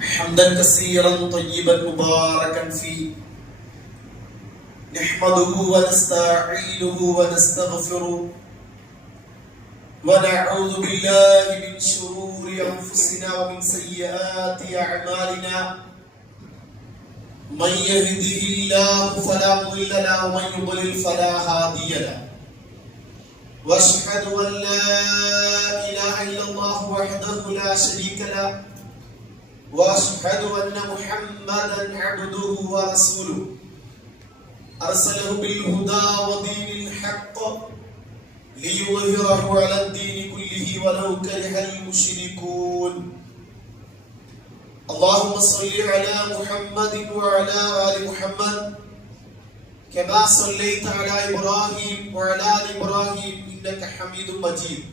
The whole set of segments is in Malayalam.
حمدا كثيرا طيبا مباركا فيه نحمده ونستعينه ونستغفره ونعوذ بالله من شرور انفسنا ومن سيئات اعمالنا من يهده الله فلا مضل له ومن يضلل فلا هادي له واشهد ان لا اله الا الله وحده لا شريك له واشهد ان محمدا عبده ورسوله ارسله بالهدى ودين الحق ليظهره على الدين كله ولو كره المشركون اللهم صل على محمد وعلى ال محمد كما صليت على ابراهيم وعلى ال ابراهيم انك حميد مجيد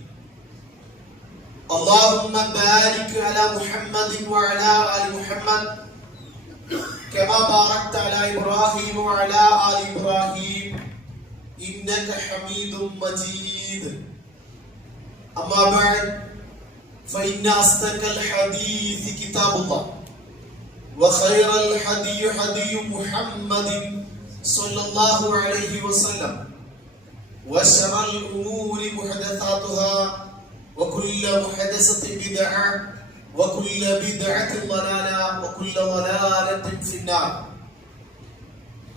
اللهم بارك على محمد وعلى ال محمد كما باركت على ابراهيم وعلى ال ابراهيم انك حميد مجيد اما بعد فان اصدق الحديث كتاب الله وخير الحدي حدي محمد صلى الله عليه وسلم وشر الامور محدثاتها وكل محدثة بدعة وكل بدعة ضلالة وكل ضلالة في النار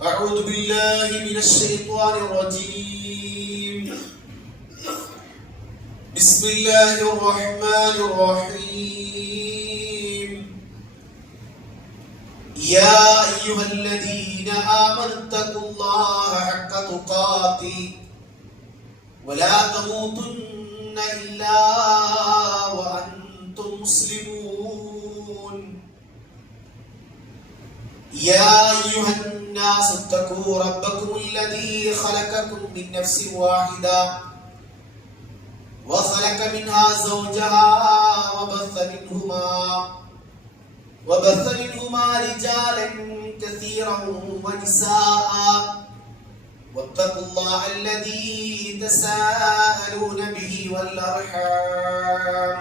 أعوذ بالله من الشيطان الرجيم بسم الله الرحمن الرحيم يا أيها الذين آمنوا اتقوا الله حق تقاته ولا تموتن إلا وأنتم مسلمون يا أيها الناس اتقوا ربكم الذي خلقكم من نفس واحدة وخلق منها زوجها وبث منهما رجالا كثيرا ونساء واتقوا الله الذي تساءلون به والأرحام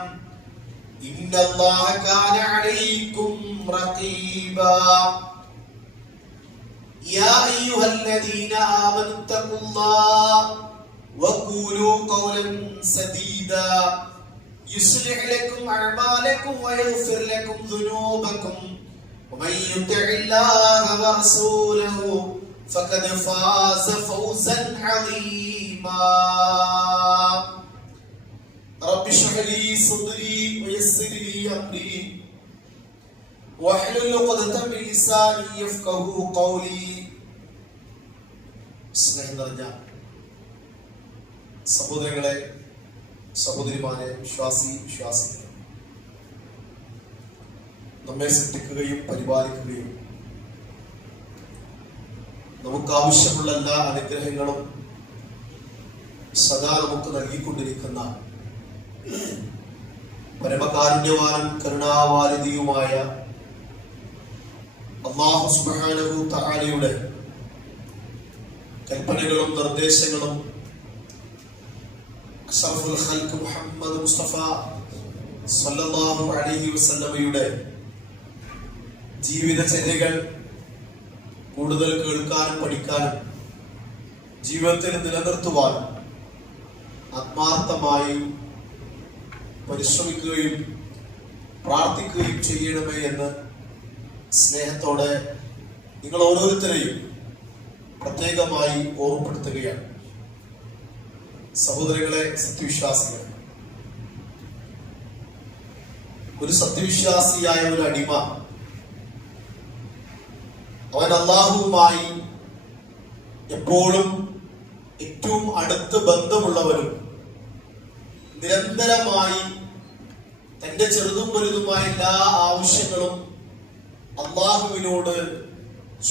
إن الله كان عليكم رقيبا يا أيها الذين آمنوا اتقوا الله وقولوا قولا سديدا يصلح لكم أعمالكم ويغفر لكم ذنوبكم ومن يطع الله ورسوله فقد فاز فوزا عظيما رب اشرح لي صدري ويسر لي امري واحلل عقدة من لساني يفقهوا قولي സ്നേഹം നിറഞ്ഞ സഹോദരങ്ങളെ സഹോദരിമാരെ വിശ്വാസികളെ നമ്മെ സൃഷ്ടിക്കുകയും പരിപാലിക്കുകയും നമുക്ക് ആവശ്യമുള്ള എല്ലാ അനുഗ്രഹങ്ങളും സദാ നമുക്ക് നൽകിക്കൊണ്ടിരിക്കുന്ന പരമകാരുണ്യവാനും കരുണാവാരിധിയുമായ അല്ലാഹു സുബ്ഹാനഹു തആലയുടെ കൽപ്പനകളും നിർദ്ദേശങ്ങളും അഷ്റഫുൽ ഖൽഖ് മുഹമ്മദ് മുസ്തഫ സ്വല്ലല്ലാഹു അലൈഹി വസല്ലമയുടെ ജീവിതചര്യകൾ കൂടുതൽ കേൾക്കാനും പഠിക്കാനും ജീവിതത്തിൽ നിലനിർത്തുവാനും ആത്മാർത്ഥമായി പരിശ്രമിക്കുകയും പ്രാർത്ഥിക്കുകയും ചെയ്യണമേ എന്ന് സ്നേഹത്തോടെ നിങ്ങൾ ഓരോരുത്തരെയും പ്രത്യേകമായി ഓർമ്മപ്പെടുത്തുകയാണ്. സഹോദരങ്ങളെ, സത്യവിശ്വാസികളെ, ഒരു സത്യവിശ്വാസിയായ ഒരു അടിമ അവൻ അല്ലാഹുവുമായി എപ്പോഴും ഏറ്റവും അടുത്ത് ബന്ധമുള്ളവരും നിരന്തരമായി തന്റെ ചെറുതും വലുതുമായ എല്ലാ ആവശ്യങ്ങളും അല്ലാഹുവിനോട്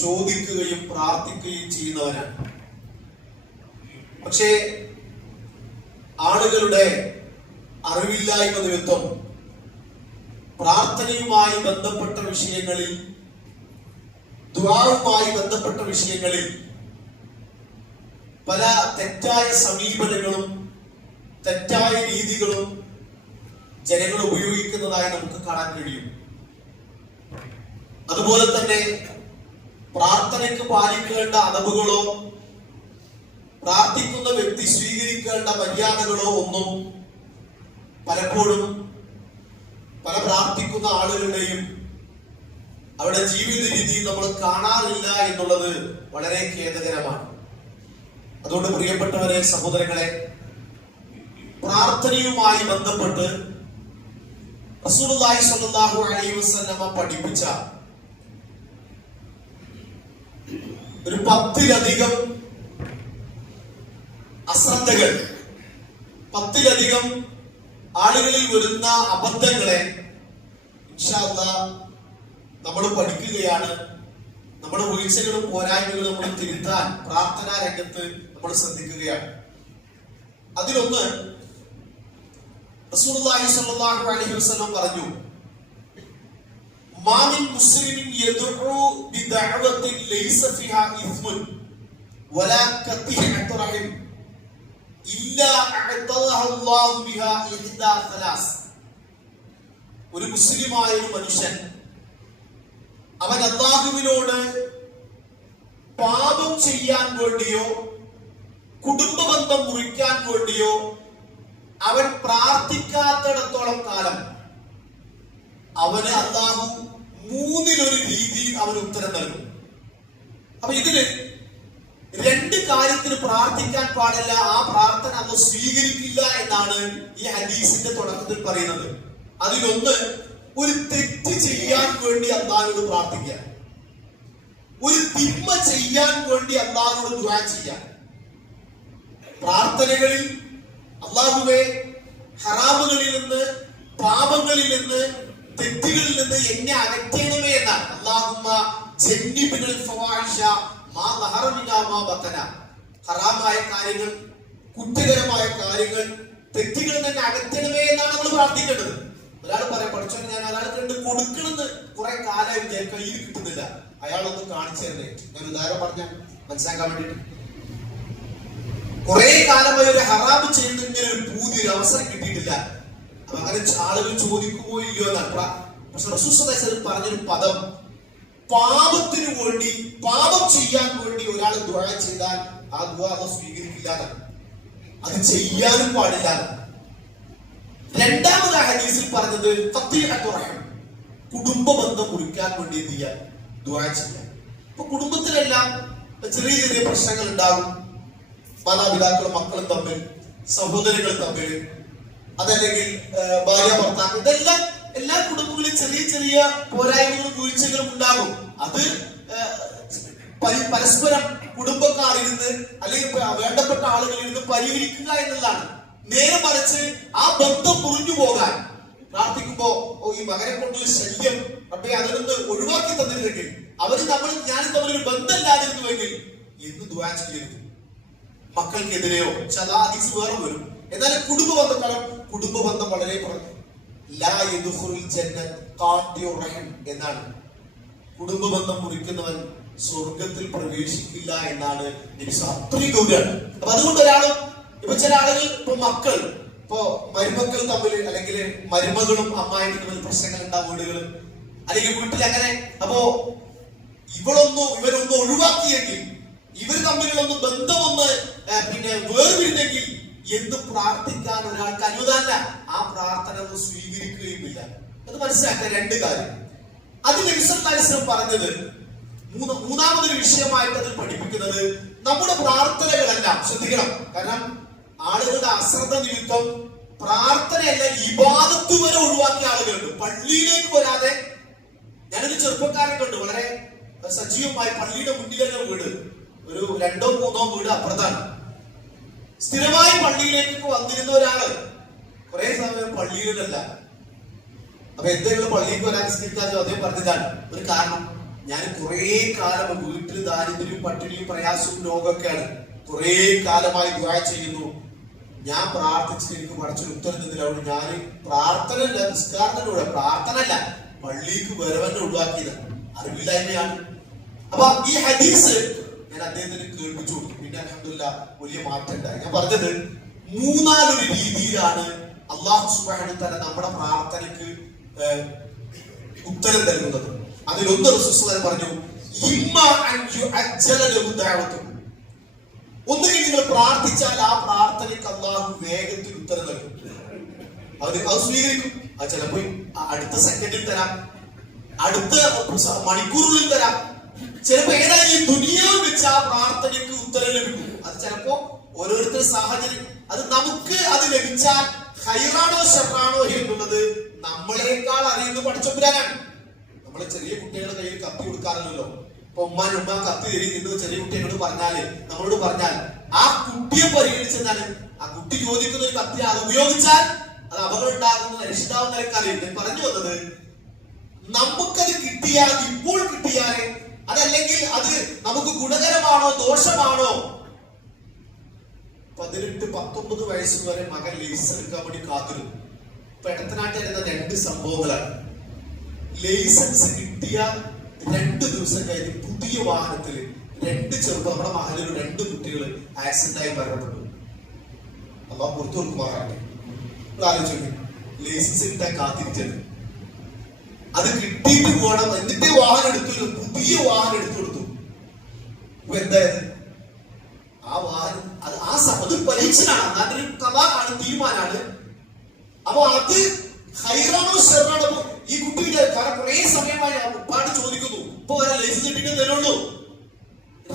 ചോദിക്കുകയും പ്രാർത്ഥിക്കുകയും ചെയ്യുന്നവനാണ്. പക്ഷേ ആളുകളുടെ അറിവില്ലായ്മ നിമിത്തം പ്രാർത്ഥനയുമായി ബന്ധപ്പെട്ട വിഷയങ്ങളിൽ, ദുആവുമായി ബന്ധപ്പെട്ട വിഷയങ്ങളിൽ പല തെറ്റായ സമീപനങ്ങളും തെറ്റായ രീതികളും ജനങ്ങൾ ഉപയോഗിക്കുന്നതായി നമുക്ക് കാണാൻ കഴിയും. അതുപോലെ തന്നെ പ്രാർത്ഥനയ്ക്ക് പാലിക്കേണ്ട അടവുകളോ പ്രാർത്ഥിക്കുന്ന വ്യക്തി സ്വീകരിക്കേണ്ട മര്യാദകളോ ഒന്നും പലപ്പോഴും പല പ്രാർത്ഥിക്കുന്ന ആളുകളുടെയും അവരുടെ ജീവിത രീതി നമ്മൾ കാണാറില്ല എന്നുള്ളത് വളരെ ഖേദകരമാണ്. അതുകൊണ്ട് പ്രിയപ്പെട്ടവരെ, സഹോദരങ്ങളെ, പ്രാർത്ഥനയുമായി ബന്ധപ്പെട്ട് റസൂലുള്ളാഹി സ്വല്ലല്ലാഹു അലൈഹി വസല്ലമ പഠിപ്പിച്ച ഒരു 10-ലധികം അശ്രദ്ധകൾ, 10-ലധികം ആളുകളിൽ വരുന്ന അബദ്ധങ്ങളെ ഇൻഷാ അല്ലാഹ് നമ്മൾ പഠിക്കുകയാണ്. നമ്മുടെ വീഴ്ചകളും പോരായ്മകളും നമ്മൾ തിരുത്താൻ പ്രാർത്ഥനാ രംഗത്ത് നമ്മൾ ശ്രദ്ധിക്കുകയാണ്. അതിലൊന്ന്, റസൂലുള്ളാഹി സ്വല്ലല്ലാഹു അലൈഹി വസല്ലം പറഞ്ഞു, മാ മിൻ മുസ്ലിമിൻ യദ്ഉ ബിദഅവത്തിൻ ലൈസ ഫിഹാ ഇസ്മുൻ വലാ ഖതിഅത്തു റഹിം ഇല്ലാ അഅതഹു അല്ലാഹു ബിഹാ ഇഹ്ദാ സലാസ്. ഒരു മുസ്ലിമായ ഒരു മനുഷ്യൻ അവൻ അല്ലാഹുവിനോട് പാപം ചെയ്യാൻ വേണ്ടിയോ കുടുംബ ബന്ധം മുറിക്കാൻ വേണ്ടിയോ അവൻ പ്രാർത്ഥിക്കാത്തിടത്തോളം കാലം അവന് അല്ലാഹു 3-ലൊരു രീതിയിൽ അവന് ഉത്തരം നൽകും. അപ്പൊ ഇതില് 2 കാര്യത്തിന് പ്രാർത്ഥിക്കാൻ പാടില്ല, ആ പ്രാർത്ഥന അത് സ്വീകരിക്കില്ല എന്നാണ് ഈ ഹദീസിന്റെ തുടക്കത്തിൽ പറയുന്നത്. അതിലൊന്ന്, ഒരു തെറ്റ് ചെയ്യാൻ വേണ്ടി അല്ലാഹുവോട് പ്രാർത്ഥിക്കുക, ഒരു തിന്മ ചെയ്യാൻ വേണ്ടി അല്ലാഹുവോട് ദുആ ചെയ്യാൻ. പ്രാർത്ഥനകളിൽ അല്ലാഹുവേ, ഹറാമുകളിൽ നിന്ന്, പാപങ്ങളിൽ നിന്ന്, തെറ്റുകളിൽ നിന്ന് എന്നെ അകറ്റണമേ എന്നാണ്. അല്ലാഹുമ്മ ജന്നിബ്നൽ ഫവാഹിഷ മാ ദഹറ മിൻഹാ മാ ബതന. ഹറാമായ കാര്യങ്ങൾ, കുറ്റകരമായ കാര്യങ്ങൾ, തെറ്റുകളിൽ നിന്ന് അകറ്റണമേ എന്നാണ് നമ്മൾ പ്രാർത്ഥിക്കേണ്ടത്. ഒരാൾ പറയാം, പഠിച്ചോണ്ട് ഞാൻ ഒരാൾക്ക് കണ്ട് കൊടുക്കണമെന്ന് കുറെ കാലമായി വിചാരിക്കും, കയ്യിൽ കിട്ടുന്നില്ല, അയാളൊന്ന് കാണിച്ചു തരുന്നേ. ഞാൻ ഉദാഹരണം പറഞ്ഞ മനസ്സിലാക്കാൻ വേണ്ടിട്ട്. കുറെ കാലമായി ഒരു ഹറാമ് ചെയ്യുന്നതിന് ഒരു പൂതി, ഒരു അവസരം കിട്ടിയിട്ടില്ല. അപ്പൊ അങ്ങനെ ആളുകൾ ചോദിക്കുമോ ഇല്ലയോ എന്നാണ്. പക്ഷെ റസൂൽ സല്ലല്ലാഹു അലൈഹി വസല്ലം പറഞ്ഞൊരു പദം, പാപത്തിനു വേണ്ടി, പാപം ചെയ്യാൻ വേണ്ടി ഒരാൾ ദുആ ചെയ്താൽ ആ ദുആ അത് സ്വീകരിക്കില്ല, അത് ചെയ്യാനും പാടില്ല. രണ്ടാമത് ഹദീസിൽ പറഞ്ഞത് ഖതിഅത്തു റഹിം, കുടുംബ ബന്ധം മുറിക്കാൻ വേണ്ടി എന്ത് ചെയ്യാൻ, ദുആ ചെയ്യാൻ. ഇപ്പൊ കുടുംബത്തിലെല്ലാം ചെറിയ ചെറിയ പ്രശ്നങ്ങൾ ഉണ്ടാകും. മാതാപിതാക്കളും മക്കളും തമ്മിൽ, സഹോദരങ്ങൾ തമ്മിൽ, അതല്ലെങ്കിൽ ഭാര്യ ഭർത്താക്കൾ, ഇതെല്ലാം എല്ലാ കുടുംബങ്ങളിലും ചെറിയ ചെറിയ പോരായ്മകളും വീഴ്ചകളും ഉണ്ടാകും. അത് പരസ്പരം കുടുംബക്കാരിൽ നിന്ന് അല്ലെങ്കിൽ വേണ്ടപ്പെട്ട ആളുകളിൽ നിന്ന് പരിഹരിക്കുക എന്നുള്ളതാണ്. നേരെ മറിച്ച് ആ ബന്ധം മുറിഞ്ഞു പോകാൻ പ്രാർത്ഥിക്കുമ്പോ, ഈ മകനെ കൊണ്ടൊരു ശല്യം അപ്പൊ അതിനൊന്ന് ഒഴിവാക്കി തന്നിരുന്നെങ്കിൽ, അവര് ഞാനും തമ്മിലൊരു ബന്ധമില്ലാതിരുന്നുവെങ്കിൽ എന്ന് ദുആ ചെയ്യരുത്. മക്കൾക്കെതിരെയോ ഹദീസ് വേറെ വരും. എന്നാലും കുടുംബ ബന്ധം വളരെ എന്നാണ്. കുടുംബ ബന്ധം മുറിക്കുന്നവൻ സ്വർഗത്തിൽ പ്രവേശിക്കില്ല എന്നാണ് അത്രയും ഗൗരവമാണ്. അപ്പൊ അതുകൊണ്ട് ഇപ്പൊ ചില ആളുകൾ, ഇപ്പൊ മക്കൾ, ഇപ്പൊ മരുമക്കൾ തമ്മിൽ അല്ലെങ്കിൽ മരുമകളും അമ്മായിട്ട് തമ്മിൽ പ്രശ്നങ്ങൾ ഉണ്ടാവും വീടുകൾ, അല്ലെങ്കിൽ വീട്ടിൽ അങ്ങനെ. അപ്പോ ഇവരൊന്ന് ഒഴിവാക്കിയെങ്കിൽ, ഇവർ തമ്മിലൊന്ന് ബന്ധമൊന്ന് വേർപിരിഞ്ഞെങ്കിൽ എന്ത് പ്രാർത്ഥിക്കാൻ ഒരാൾക്ക് അനുവദമല്ല, ആ പ്രാർത്ഥന ഒന്ന് സ്വീകരിക്കുകയുമില്ല. അത് മനസ്സിലാക്കാൻ 2 കാര്യം. അത് നബി സല്ലല്ലാഹു അലൈഹി വസല്ലം പറഞ്ഞത് മൂന്നാമതൊരു വിഷയമായിട്ട് അതിൽ പഠിപ്പിക്കുന്നത്, നമ്മുടെ പ്രാർത്ഥനകളെല്ലാം ശ്രദ്ധിക്കണം. കാരണം ആളുകളുടെ അശ്രദ്ധ നിമിത്തം പ്രാർത്ഥനയല്ല ഇബാദത്ത് വരെ ഒഴിവാക്കിയ ആളുകളുണ്ട്. പള്ളിയിലേക്ക് വരാതെ, ഞാനൊരു ചെറുപ്പക്കാരെ കണ്ടു, വളരെ സജീവമായി പള്ളിയുടെ മുന്നിലെ വീട്, ഒരു 2-3 വീട് അപ്പുറത്താണ്. സ്ഥിരമായി പള്ളിയിലേക്ക് വന്നിരുന്ന ഒരാള് കുറെ സമയം പള്ളിയിലല്ല. അപ്പൊ എന്തെങ്കിലും പള്ളിക്ക് വരാൻ നിസ്കരിക്കാതെ അദ്ദേഹം പറഞ്ഞതാണ് ഒരു കാരണം, ഞാൻ കുറെ കാലം വീട്ടിൽ ദാരിദ്ര്യവും പട്ടിണിയും പ്രയാസവും രോഗമൊക്കെയാണ്, കുറെ കാലമായി ദുആ ചെയ്യുന്നു, ഞാൻ പ്രാർത്ഥിച്ചിട്ട് എനിക്ക് പഠിച്ചൊരു ഉത്തരം തന്നില്ല. അതുകൊണ്ട് ഞാൻ പ്രാർത്ഥനയല്ല, നിസ്കാരത്തിലൂടെ പ്രാർത്ഥനയല്ല, പള്ളിക്ക് വരവന്നെ ഒഴിവാക്കിയത് അറിവില്ലായ്മയാണ്. അപ്പൊ ഈ ഹദീസ് ഞാൻ അദ്ദേഹത്തിന് കേൾപ്പിച്ചു കൊടുത്തു. പിന്നെ അൽഹംദുലില്ലാഹ് വലിയ മാറ്റം ഉണ്ടായി. ഞാൻ പറഞ്ഞത് 3-ാമതൊരു രീതിയിലാണ് അല്ലാഹു സുബ്ഹാനഹു വ തആല നമ്മുടെ പ്രാർത്ഥനയ്ക്ക് ഉത്തരം നൽകുന്നത്. അതിലൊന്ന് റസൂൽ പറഞ്ഞു, ഒന്നുകിൽ നിങ്ങൾ പ്രാർത്ഥിച്ചാൽ ആ പ്രാർത്ഥനയ്ക്ക് അല്ലാഹു വേഗത്തിൽ ഉത്തരം നൽകും, അത് സ്വീകരിക്കും. അത് ചിലപ്പോ അടുത്ത സെക്കൻഡിൽ തരാം, അടുത്ത മണിക്കൂറുകളിൽ തരാം. ചിലപ്പോ ഏതായാലും ഈ ദുനിയാവ് വെച്ച് ആ പ്രാർത്ഥനയ്ക്ക് ഉത്തരം ലഭിക്കും. അത് ചിലപ്പോ ഓരോരുത്തരുടെ സാഹചര്യം, അത് നമുക്ക് അത് ലഭിച്ചാൽ ഹൈറാണോ ഷർറാണോ എന്നുള്ളത് നമ്മളെക്കാൾ അറിയുന്നത് പഠിച്ചോരാനാണ്. നമ്മള് ചെറിയ കുട്ടികളുടെ കയ്യിൽ കത്തി കൊടുക്കാറില്ലല്ലോ. ഇപ്പൊ ഉമ്മ കത്തി തരി നിന്ന് ചെറിയ കുട്ടികളോട് നമ്മളോട് പറഞ്ഞാൽ ആ കുട്ടിയെ പരിഗണിച്ചാൽ ആ കുട്ടി ചോദിക്കുന്ന ഒരു കത്തി അത് ഉപയോഗിച്ചാൽ അത് അപകടം ഉണ്ടാകുന്ന രക്ഷിതാവ് നിലക്കറിയും. ഞാൻ പറഞ്ഞു വന്നത്, നമുക്കത് കിട്ടിയാൽ, ഇപ്പോൾ കിട്ടിയാലേ, അതല്ലെങ്കിൽ അത് നമുക്ക് ഗുണകരമാണോ ദോഷമാണോ. 18-19 വയസ്സ് വരെ മകൻ ലൈസൻസ് എടുക്കാൻ വേണ്ടി കാത്തിരുന്നു. ഇപ്പൊ ഇടത്തനാട്ടിൽ വരുന്ന 2 സംഭവങ്ങളാണ്. ലൈസൻസ് കിട്ടിയ 2 ദിവസം കഴിഞ്ഞ് പുതിയ വാഹനത്തിൽ 2 ചെറുപ്പം, നമ്മുടെ മഹലിൽ 2 കുട്ടികൾ ആക്സിഡന്റ് ആയി മരണപ്പെട്ടു. അപ്പൊ പുറത്തു കൊടുക്കുമാറാട്ടെ. ആലോചിച്ചു, ലൈസൻസ് കിട്ടാൻ കാത്തിരിച്ചത്, അത് കിട്ടിയിട്ട് പോകണം. എന്നിട്ട് വാഹനം എടുത്തു, പുതിയ വാഹനം എടുത്തു കൊടുത്തു. ഇപ്പൊ എന്തായത്? ആ വാഹനം അതൊരു പരീക്ഷനാണ്, അതൊരു കഥാണ്, തീരുമാനമാണ്. അപ്പൊ അത് ഹൈറാണോ ഷെറാണോ ഈ കുട്ടിയുടെ കാരണം കുറെ സമയമായി ഉപ്പാട് ചോദിക്കുന്നു. ഇപ്പൊ വരെ ലൈസൻസ് കിട്ടിയിട്ട് തരുള്ളൂ.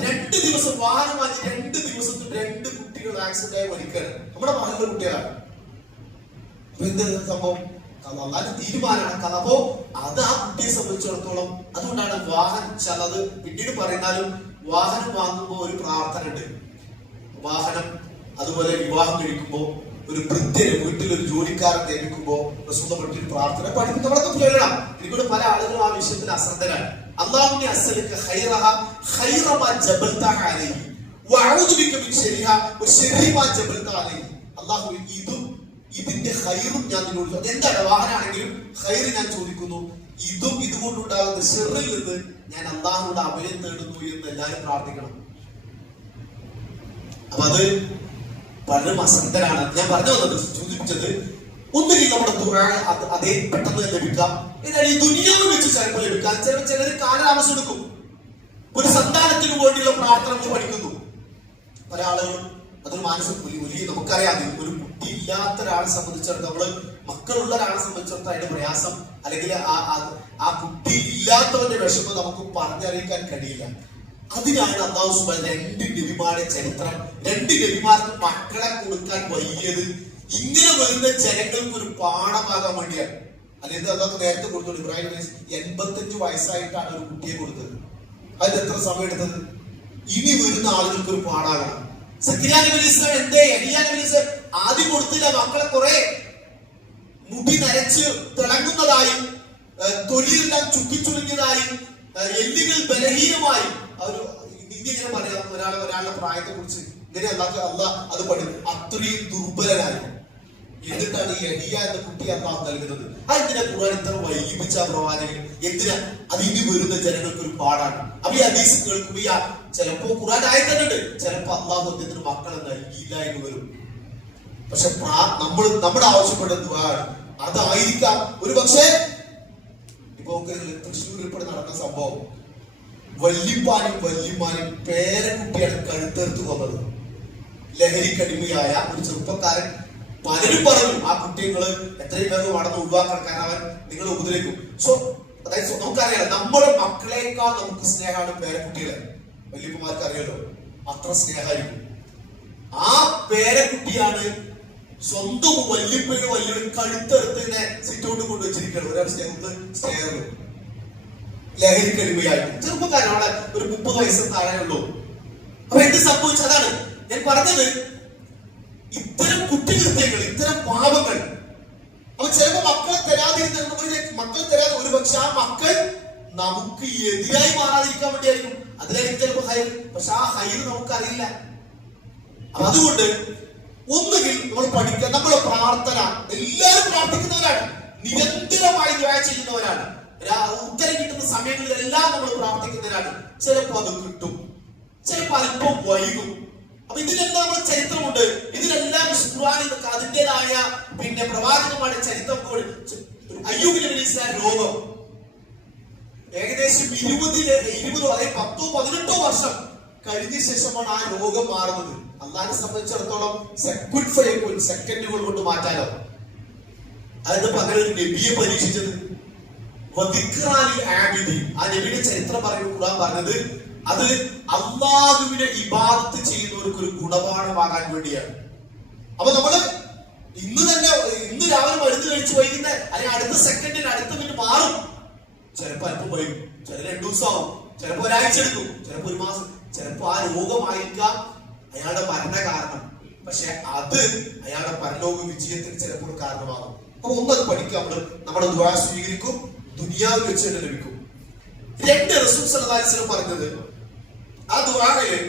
2 ദിവസം വാഹനം വാങ്ങി 2 ദിവസത്തിൽ 2 കുട്ടികൾ ആക്സിഡന്റ് ആയി മരിക്കാണ്. നമ്മുടെ മഹലിലെ കുട്ടികളാണ്. അപ്പൊ എന്ത് സംഭവം? അല്ലാതെ തീരുമാനമാണ് കഥ. അപ്പോ അത് ആ കുട്ടിയെ സംബന്ധിച്ചിടത്തോളം, അതുകൊണ്ടാണ് വാഹനം ചിലത് പിന്നീട് പറയുന്നാലും വാഹനം വാങ്ങുമ്പോൾ ഒരു പ്രാർത്ഥന ഉണ്ട്. വാഹനം, അതുപോലെ വിവാഹം കഴിക്കുമ്പോ, ഒരു വൃദ്ധന് വീട്ടിലൊരു ജോലിക്കാരൻ ലഭിക്കുമ്പോ പ്രസ്തുതപ്പെട്ടൊരു പ്രാർത്ഥന പഠിക്കും. നമ്മളൊക്കെ കേൾക്കണം. എനിക്കൂടെ പല ആളുകളും ആ വിഷയത്തിൽ അശ്രദ്ധരാണ്. അല്ലാഹുമ്മ അസ്അലുക ഖൈറഹ ഖൈറ മാ ജബൽതഹ അലൈഹി വഅഊദു ബിക മിൻ ശർരിഹ വശർരി മാ ജബൽത അലൈഹി. അല്ലാഹു ഇതിന്റെ ഖൈറും ഞാൻ നിന്നോട്, എന്താണ് വാഹനമാണെങ്കിലും ഖൈർ ഞാൻ ചോദിക്കുന്നു, ഇതുകൊണ്ടുണ്ടാകുന്ന ഷെറിൽ നിന്ന് ഞാൻ അല്ലാഹുവോട് അഭയം തേടുന്നു എന്ന് എല്ലാവരും പ്രാർത്ഥിക്കണം. അപ്പൊ അത് പലരും അശ്രദ്ധരാണ്. ഞാൻ പറഞ്ഞു വന്നത്, സൂചിപ്പിച്ചത്, ഒന്നുകിൽ നമ്മുടെ ദുആ അതേ പെട്ടെന്ന് ലഭിക്കാം, എന്നാൽ ഈ ദുനിയാവ് വെച്ച് ചിലപ്പോൾ ലഭിക്കാം. ചിലർ കാലതാമസം എടുക്കും. ഒരു സന്താനത്തിന് വേണ്ടിയുള്ള പ്രാർത്ഥന പഠിക്കുന്നു പല ആളുകളും. അതൊരു വലിയ നമുക്കറിയാം. ഒരു കുട്ടി ഇല്ലാത്ത ഒരാളെ സംബന്ധിച്ചിടത്തോളം, നമ്മള് മക്കളുള്ള ഒരാളെ സംബന്ധിച്ചിടത്തോളം അതിന്റെ പ്രയാസം, അല്ലെങ്കിൽ ആ കുട്ടി ഇല്ലാത്തവന്റെ വിഷമം നമുക്ക് പറഞ്ഞറിയിക്കാൻ കഴിയില്ല. അതിനാണ് അല്ലാഹു സുബ്ഹാനഹു 2 നബിമാരുടെ ചരിത്രം, 2 നബിമാർക്ക് മക്കളെ കൊടുക്കാൻ വൈകിയത് ഇങ്ങനെ വരുന്ന ജനങ്ങൾക്ക് ഒരു പാഠമാകാൻ വേണ്ടിയാണ്. അല്ലെങ്കിൽ അതൊക്കെ നേരത്തെ കൊടുത്തു. ഇബ്രാഹിം 85 വയസ്സായിട്ടാണ് ഒരു കുട്ടിയെ കൊടുത്തത്. അതിന് എത്ര സമയം എടുത്തത്? ഇനി വരുന്ന ആളുകൾക്ക് ഒരു പാഠാകണം. സക്കരിയ നബി അലൈഹി ഇസ്ലാം എന്തേ യഹ്യാ നബി അലൈഹി ഇസ്ലാം ആദ്യം കൊടുത്തില്ല. മക്കളെ കുറെ മുടി നരച്ച് തിളങ്ങുന്നതായും തൊലിയെല്ലാം ചുക്കിച്ചുളുങ്ങിയതായും എല്ലുകൾ ബലഹീനമായി ഇങ്ങനെ പറയാം. ഒരാളുടെ പ്രായത്തെ കുറിച്ച് ഇങ്ങനെ അള്ളാഹ് അത് പഠിക്കും. അത്രയും ദുർബലനായി. എന്നിട്ടാണ് ഈ യഹ്യാ എന്ന കുട്ടിയെ അള്ളാഹ് നൽകുന്നത്. അതെന്തിനാ ഖുർആൻ ഇത്ര വൈകിപ്പിച്ച പ്രവാചകൻ? എന്തിനാ? അത് ഇനി വരുന്ന ജനങ്ങൾക്ക് ഒരു പാടാണ്. അപ്പൊ ഈ ഹദീസ് കേൾക്കുമ്പോ ചിലപ്പോ ഖുർആൻ ആയതുണ്ട്, ചിലപ്പോ അള്ളാഹു അദ്ദേഹത്തിന് മക്കളെ നൽകിയില്ല എന്ന് വരും. പക്ഷെ നമ്മുടെ ആവശ്യപ്പെട്ട അതായിരിക്കാം ഒരു പക്ഷേ. ഇപ്പൊ തൃശ്ശൂരിൽ ഇപ്പോൾ നടന്ന സംഭവം, വല്യപ്പാനും വല്യമ്മാനും പേരക്കുട്ടിയാണ് കഴുത്തെടുത്ത് കൊന്നത്. ലഹരിക്കടിമയായ ഒരു ചെറുപ്പക്കാരൻ. പലരും പറഞ്ഞു ആ കുട്ടികള് എത്രയും വേഗം നടന്ന് ഒഴിവാക്കാൻ, കാരണം നിങ്ങൾ ഉപദ്രവിക്കും. അതായത് നമുക്കറിയാം, നമ്മുടെ മക്കളെക്കാൾ നമുക്ക് സ്നേഹമാണ് പേരക്കുട്ടികളെ. വല്യപ്പന്മാർക്ക് അറിയാലോ, അത്ര സ്നേഹമായിരിക്കും. ആ പേരക്കുട്ടിയാണ് സ്വന്തം വല്യപ്പയുടെ കഴുത്തെടുത്ത് ഇങ്ങനെ സിറ്റൗട്ട് കൊണ്ടുവച്ചിരിക്കുകയാണ്. ഒരാൾ സ്നേഹം ലഹരിക്കടിമയായിട്ട്. ചെറുപ്പക്കാരൻ, അവിടെ ഒരു 30 വയസ്സിന് താഴെയുള്ളൂ. അപ്പൊ എന്ത് സംഭവിച്ചു? അതാണ് ഞാൻ പറഞ്ഞത്. ഇത്തരം കുറ്റകൃത്യങ്ങൾ, ഇത്തരം പാപങ്ങൾ, അപ്പൊ ചിലപ്പോ മക്കളെ തരാതെ ഒരു പക്ഷെ ആ മക്കൾ നമുക്ക് എതിരായി മാറാതിരിക്കാൻ വേണ്ടിയായിരിക്കും. അതിലായിരിക്കും ചിലപ്പോ ഹൈർ. പക്ഷെ ആ ഹൈർ നമുക്കറിയില്ല. അപ്പൊ അതുകൊണ്ട് ഒന്നുകിൽ നമ്മൾ പഠിക്കുക. നമ്മളെ പ്രാർത്ഥന, എല്ലാവരും പ്രാർത്ഥിക്കുന്നവരാണ്, നിരന്തരമായി ദുആ ചെയ്യുന്നവരാണ്. ഉത്തരം കിട്ടുന്ന സമയങ്ങളിലെല്ലാം നമ്മൾ പ്രാർത്ഥിക്കുന്നവരാണ്. ചിലപ്പോ അത് കിട്ടും, ചിലപ്പോ അല്പം വൈകും. അപ്പൊ ഇതിലെല്ലാം നമ്മുടെ ചരിത്രമുണ്ട്. ഇതിലെല്ലാം ഖുർആനിൽ അതിൻ്റെതായ പ്രവാചകന്മാരുടെ ചരിത്രം. അയ്യൂബ് നബി അലൈഹിസ്സലാം രോഗം ഏകദേശം 20 അതായത് 10-18 വർഷം കഴിഞ്ഞ ശേഷമാണ് ആ രോഗം മാറുന്നത്. അള്ളാഹിനെ സംബന്ധിച്ചിടത്തോളം സെക്കൻഡുകൾ കൊണ്ട് മാറ്റാലോ. അതിന് പകരം ഒരു നബിയെ പരീക്ഷിച്ചത് ആ നബിയുടെ ചരിത്രം പറയുമ്പോൾ ഖുർആൻ പറഞ്ഞത് അത് അള്ളാഹുവിനെ ഇബാദത്ത് ചെയ്യുന്നവർക്ക് ഒരു ഗുണപാഠമാകാൻ വേണ്ടിയാണ്. അപ്പൊ നമ്മള് ഇന്ന് രാവിലെ മരുന്ന് കഴിച്ച് വൈകുന്ന അല്ലെങ്കിൽ അടുത്ത സെക്കൻഡിന് അടുത്ത മിനിറ്റ് മാറും. ചിലപ്പോ അല്പം വൈകും, ചില 2 ദിവസമാവും, ചിലപ്പോ ഒരാഴ്ച എടുക്കും, ചിലപ്പോ 1 മാസം, ചിലപ്പോ ആ രോഗമായിരിക്കാം അയാളുടെ മരണ കാരണം. പക്ഷെ അത് അയാളുടെ പരലോക വിജയത്തിന് ചിലപ്പോൾ കാരണമാകും. അപ്പൊ ഒന്നത് പഠിക്കാം. നമ്മുടെ ദുആ സ്വീകരിക്കും, ദുനിയാവിൽ വെച്ച് തന്നെ ലഭിക്കും. 2 റസൂൽ സല്ലല്ലാഹു അലൈഹി വസല്ലം പറഞ്ഞത് ആ ദുആയില്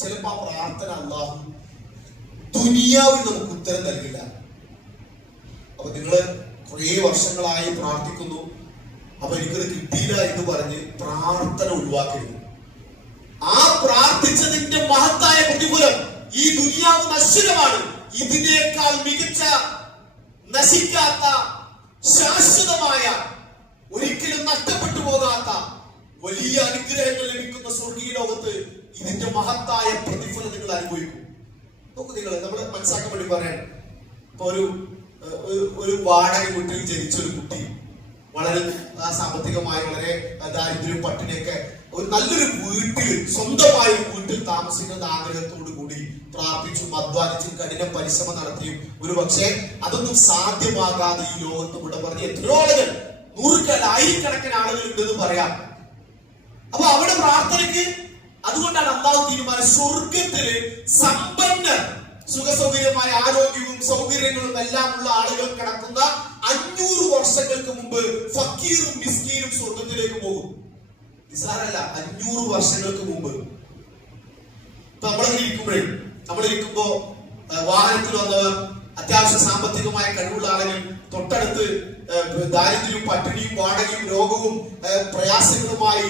ചിലപ്പോ ആ പ്രാർത്ഥന അല്ലാഹു ദുനിയാവിൽ നമുക്ക് ഉത്തരം നൽകില്ല. അപ്പൊ നിങ്ങള് കുറെ വർഷങ്ങളായി പ്രാർത്ഥിക്കുന്നു, അപ്പൊ എനിക്കത് കിട്ടിയില്ല എന്ന് പറഞ്ഞ് പ്രാർത്ഥന ഒഴിവാക്കരുത്. ആ പ്രാർത്ഥിച്ചതിന്റെ മഹത്തായ പ്രതിഫലം ഈ ദുനിയാവ് നശ്വരമാണ്. ഇതിനേക്കാൾ മികച്ച നശിക്കാത്ത ശാശ്വതമായ ഒരിക്കലും നഷ്ടപ്പെട്ടു പോകാത്ത വലിയ അനുഗ്രഹങ്ങൾ ലഭിക്കുന്ന സ്വർഗീയ ലോകത്ത് ഇതിന്റെ മഹത്തായ പ്രതിഫലം നിങ്ങൾ അനുഭവിക്കും. നോക്കൂ, നിങ്ങൾ നമ്മൾ മനസ്സിലാക്കാൻ വേണ്ടി പറയാൻ, ഇപ്പൊ ഒരു വാടക വീട്ടിൽ ജനിച്ച ഒരു കുട്ടി വളരെ സാമ്പത്തികമായി വളരെ ദാരിദ്ര്യവും പട്ടിണിയൊക്കെ ഒരു നല്ലൊരു വീട്ടിൽ സ്വന്തമായ ഒരു വീട്ടിൽ താമസിക്കുന്ന ആഗ്രഹത്തോടു കൂടി പ്രാർത്ഥിച്ചും അധ്വാനിച്ചും കഠിന പരിശ്രമം നടത്തിയും ഒരു പക്ഷേ അതൊന്നും സാധ്യമാകാതെ ഈ ലോകത്ത് ഇവിടെ പറഞ്ഞ് എത്രയോ ആളുകൾ, ആയിരക്കണക്കിന് ആളുകൾ ഉണ്ടെന്ന് പറയാം. അപ്പൊ അവിടെ പ്രാർത്ഥനയ്ക്ക് അതുകൊണ്ടാണ് അല്ലാഹു തീരുമാനം സ്വർഗത്തില് സമ്പന്നർ, സുഖസൗകര്യമായ ആരോഗ്യവും സൗകര്യങ്ങളും എല്ലാം ഉള്ള ആളുകൾ കിടക്കുന്ന 500 വർഷങ്ങൾക്ക് മുമ്പ് ഫക്കീറും മിസ്കീനും സ്വർഗത്തിലേക്ക് പോകും. നിസാരല്ല, 500 വർഷങ്ങൾക്ക് മുമ്പ്. ഇപ്പൊ നമ്മളിരിക്കുമ്പോ വാഹനത്തിൽ വന്നവർ, അത്യാവശ്യം സാമ്പത്തികമായ കഴിവുള്ള ആളുകൾ, തൊട്ടടുത്ത് ദാരിദ്ര്യവും പട്ടിണിയും വാടകയും രോഗവും പ്രയാസങ്ങളുമായി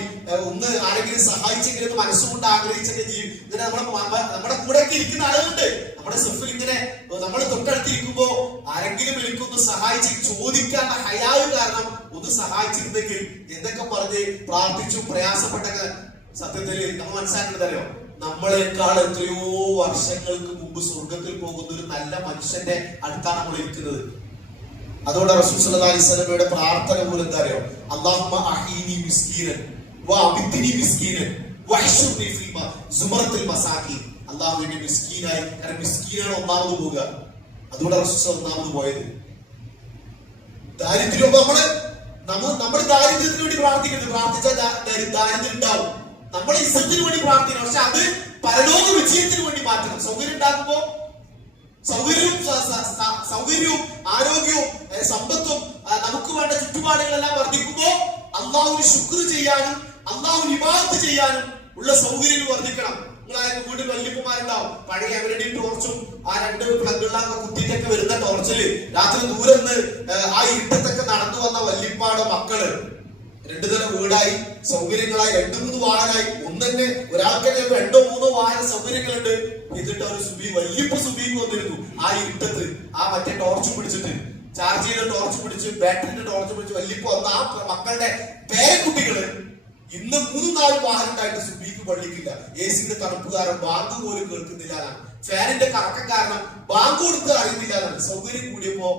ഒന്ന് ആരെങ്കിലും സഹായിച്ചെങ്കിലും മനസ്സുകൊണ്ട് ആഗ്രഹിച്ചൊക്കെ ഇങ്ങനെ നമ്മുടെ കൂടെ ഒക്കെ ഇരിക്കുന്ന ആളുകളുണ്ട്. നമ്മുടെ സെഫിൽ ഇങ്ങനെ നമ്മൾ തൊട്ടടുത്തിരിക്കുമ്പോ ആരെങ്കിലും എനിക്കൊന്ന് സഹായിച്ച് ചോദിക്കാൻ ഹയാവ് കാരണം ഒന്ന് സഹായിച്ചിരുന്നെങ്കിൽ എന്തൊക്കെ പറഞ്ഞ് പ്രാർത്ഥിച്ചു പ്രയാസപ്പെട്ടൊക്കെ. സത്യത്തിൽ നമ്മൾ മനസ്സിലാക്കേണ്ടതല്ലോ, നമ്മളെക്കാൾ എത്രയോ വർഷങ്ങൾക്ക് മുമ്പ് സ്വർഗത്തിൽ പോകുന്ന ഒരു നല്ല മനുഷ്യന്റെ അടുത്താണ് നമ്മൾ ഇരിക്കുന്നത്. അതുകൊണ്ട് റസൂൽ സല്ലല്ലാഹു അലൈഹി വസല്ലമയുടെ പ്രാർത്ഥന പോലും എന്താ അറിയോ? അല്ലാഹുമ്മ അഹീനി മിസ്കീനൻ വഅബ്ദിനി മിസ്കീനൻ വഹ്ശുർനി ഫീ സുമറത്തുൽ മസാകീൻ. അല്ലാഹുവിന്റെ മിസ്കീനായി, കാരണം മിസ്കീനാണ് ഒന്നാമത് പോവുക. അതുകൊണ്ട് റസൂൽ ഒന്നാമത് പോയത്. ദാരിദ്ര്യം നമ്മൾ ദാരിദ്ര്യത്തിന് വേണ്ടി പ്രാർത്ഥിക്കരുത്. പ്രാർത്ഥിച്ചാൽ ദാരിദ്ര്യം ഉണ്ടാവും. നമ്മൾ ഇസ്സത്തിന് വേണ്ടി പ്രാർത്ഥിക്കണം, പക്ഷെ അത് പരലോക വിജയത്തിന് വേണ്ടി മാറ്റണം. സൗകര്യം ഉണ്ടാക്കുമ്പോ സൗകര്യവും ആരോഗ്യവും സമ്പത്തും നമുക്ക് വേണ്ട ചുറ്റുപാടുകളെല്ലാം വർദ്ധിക്കുമ്പോ അള്ളാഹുവിന് ശുക്ർ ചെയ്യാനും അള്ളാഹുവിന് ഇബാദത്ത് ചെയ്യാനും ഉള്ള സൗകര്യങ്ങൾ വർദ്ധിക്കണം. നിങ്ങളായത് വീട്ടിൽ വല്യപ്പന്മാരുണ്ടാവും, പഴയ എവരുടെയും ടോർച്ചും ആ 2 പ്ലഗുള്ള കുത്തിയിട്ടൊക്കെ വരുന്ന ടോർച്ചില് രാത്രി ദൂരെ നിന്ന് ആ ഇരുട്ടത്തൊക്കെ നടന്നു വന്ന വല്യപ്പാടെ മക്കള് 2 നില വീടായി, സൗകര്യങ്ങളായി, 2-3 വാഹനമായി. ഒന്നെ ഒരാൾക്ക് 2-3 വാഹന സൗകര്യങ്ങളുണ്ട്. എന്നിട്ട് അവർ വല്യപ്പ സുബീക്ക് വന്നിരുന്നു ആ ഇരുട്ടത്ത്, ആ മറ്റേ ടോർച്ച് പിടിച്ചിട്ട്, ചാർജ് ചെയ്ത ടോർച്ച് പിടിച്ച്, ബാറ്ററിന്റെ ടോർച്ച് പിടിച്ച് വല്യപ്പ വന്ന ആ മക്കളുടെ പേരക്കുട്ടികള് ഇന്ന് 3-4 വാഹനം ഉണ്ടായിട്ട് സുബീക്ക് പള്ളിക്കില്ല. എസിന്റെ തണുപ്പ് കാരണം ബാങ്ക് പോലും കേൾക്കുന്നില്ല, ഫാനിന്റെ കറക്കം കാരണം ബാങ്ക് കൊടുത്ത് അറിയുന്നില്ല. സൗകര്യം കൂടിയപ്പോ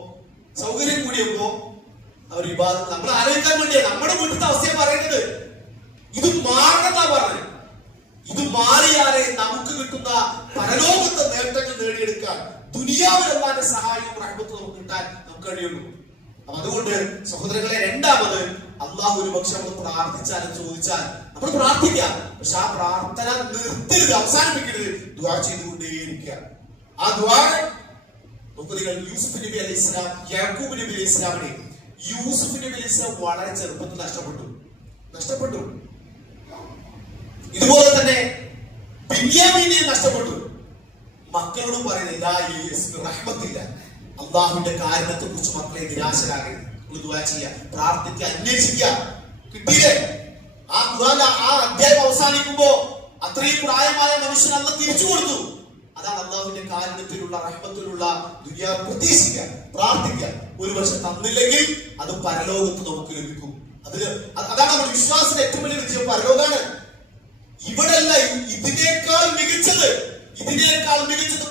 അവർ വിവാദം നമ്മൾ ആലോചിക്കാൻ വേണ്ടിയാ നമ്മുടെ വീട്ടിലത്തെ അവസ്ഥയെ പറയുന്നത്. ഇത് മാറണമെന്നാ പറഞ്ഞത്. ഇത് മാറിയാലേ നമുക്ക് കിട്ടുന്ന പരലോകത്തെ നേട്ടങ്ങൾ നേടിയെടുക്കാൻ ദുനിയാവിൽ അല്ലാതെ സഹായവും റഹ്മത്തും നമുക്ക് കിട്ടാൻ നമുക്ക് കഴിയുള്ളൂ. അപ്പൊ അതുകൊണ്ട് സഹോദരങ്ങളെ, രണ്ടാമത് അള്ളാഹു ഒരു പക്ഷെ നമ്മൾ പ്രാർത്ഥിച്ചാലും ചോദിച്ചാൽ നമ്മൾ പ്രാർത്ഥിക്കാം, പക്ഷെ ആ പ്രാർത്ഥന നിർത്തരുത്, അവസാനിപ്പിക്കരുത്, ദുആ ചെയ്തുകൊണ്ടേയിരിക്കുക. ആ ദുആ നോക്കൂ നിങ്ങൾ, യൂസുഫ് നബി അലൈഹി ഇസ്ലാം, യാക്കൂബ് നബി അലൈഹി ഇസ്ലാമിനെ യൂസുഫ് നബി അലൈഹി ഇസ്ലാം വളരെ ചെറുപ്പത്തിൽ നഷ്ടപ്പെട്ടു. ഇതുപോലെ തന്നെ ബിന്യാമീനെ നഷ്ടപ്പെട്ടു. മക്കളോടും പറയുന്നില്ല, റഹ്മത്തില്ല. അള്ളാഹുവിന്റെ കാരണത്തെ കുറിച്ച് മക്കളെ നിരാശരാകരുത്. ദുആ ചെയ്യുക, പ്രാർത്ഥിക്കുക, അന്വേഷിക്കുക. കിട്ടിയില്ലേ? ആ ഖുർആൻ ആ അധ്യായം അവസാനിക്കുമ്പോ അത്രയും പ്രായമായ മനുഷ്യൻ അന്ന് തിരിച്ചു കൊടുത്തു. അതാണ് അള്ളാഹുവിന്റെ കാരുണ്യത്തിലുള്ള റഹ്മത്തിലുള്ള ദുനിയാവ് പ്രതീക്ഷിക്കുക, പ്രാർത്ഥിക്കുക. ഒരു പക്ഷെ തന്നില്ലെങ്കിൽ അത് പരലോകത്ത് നമുക്ക് ലഭിക്കും. അതാണ് നമ്മുടെ വിശ്വാസത്തിന്റെ ഏറ്റവും വലിയ വിജയം. പരലോകാണ്. ഇവിടെ അല്ല, ഇതിനേക്കാൾ മികച്ചത്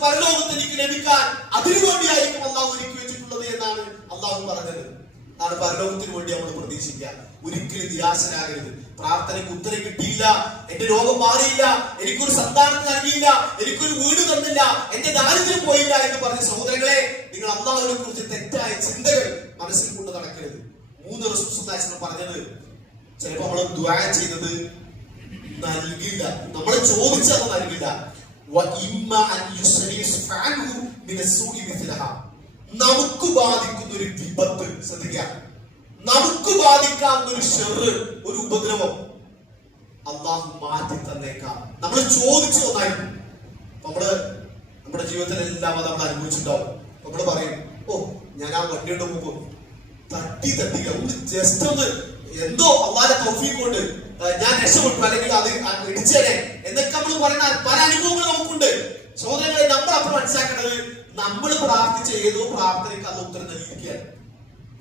പരലോകത്ത് എനിക്ക് ലഭിക്കാൻ അതിനുവേണ്ടിയായിരിക്കും അള്ളാഹു ഒരുക്കി വെച്ചിട്ടുള്ളത് എന്നാണ് അള്ളാഹു പറഞ്ഞത്. ആണ് പരലോകത്തിന് വേണ്ടി നമ്മൾ പ്രതീക്ഷിക്കുക. ഒരിക്കലും നിരാശനാകരുത്. പ്രാർത്ഥനയ്ക്ക് ഉത്തരം കിട്ടിയില്ല, എന്റെ രോഗം മാറിയില്ല, എനിക്കൊരു സന്താനം നൽകിയില്ല, എനിക്കൊരു വീട് തന്നില്ല, എന്റെ ദാരിദ്ര്യം പോയില്ല എന്ന് പറഞ്ഞ സഹോദരങ്ങളെ, നിങ്ങൾ അള്ളാഹുവിനെ കുറിച്ച് തെറ്റായ ചിന്തകൾ മനസ്സിൽ കൊണ്ട് നടക്കരുത്. 3 റസൂൽ പറഞ്ഞത്, ചിലപ്പോ നമ്മൾ ദുആ ചെയ്യുന്നത് നൽകില്ല, നമ്മൾ ചോദിച്ചത് നൽകില്ല. നമുക്ക് ബാധിക്കുന്ന ഒരു വിപത്ത് ശ്രദ്ധിക്കുക, നമുക്ക് ബാധിക്കാവുന്ന ഒരു ഷെറ്, ഒരു ഉപദ്രവം അള്ളാഹു മാറ്റി തന്നേക്കാം. നമ്മൾ ചോദിച്ചു തന്നായിരുന്നു. നമ്മുടെ ജീവിതത്തിലെല്ലാം അത് നമ്മൾ അനുഭവിച്ചിട്ടുണ്ടാവും. നമ്മൾ പറയും, ഓ ഞാൻ ആ വണ്ടിയുടെ മുമ്പ് തട്ടിക്ക ഒന്ന് ജസ്റ്റ് ഒന്ന് എന്തോ അള്ളാഹുവിന്റെ തൗഫീഖ് കൊണ്ട് ഞാൻ രക്ഷപ്പെട്ടു, അല്ലെങ്കിൽ അത് ഇടിച്ചേനെ എന്നൊക്കെ നമ്മൾ പറയുന്ന പല അനുഭവങ്ങൾ നമുക്കുണ്ട്. സഹോദരങ്ങളെ, നമ്മൾ അപ്പോൾ മനസ്സിലാക്കേണ്ടത്, നമ്മൾ പ്രാർത്ഥിച്ച ഏതോ പ്രാർത്ഥനയ്ക്ക് അത് ഉത്തരം നൽകിയിരിക്കുകയാണ്.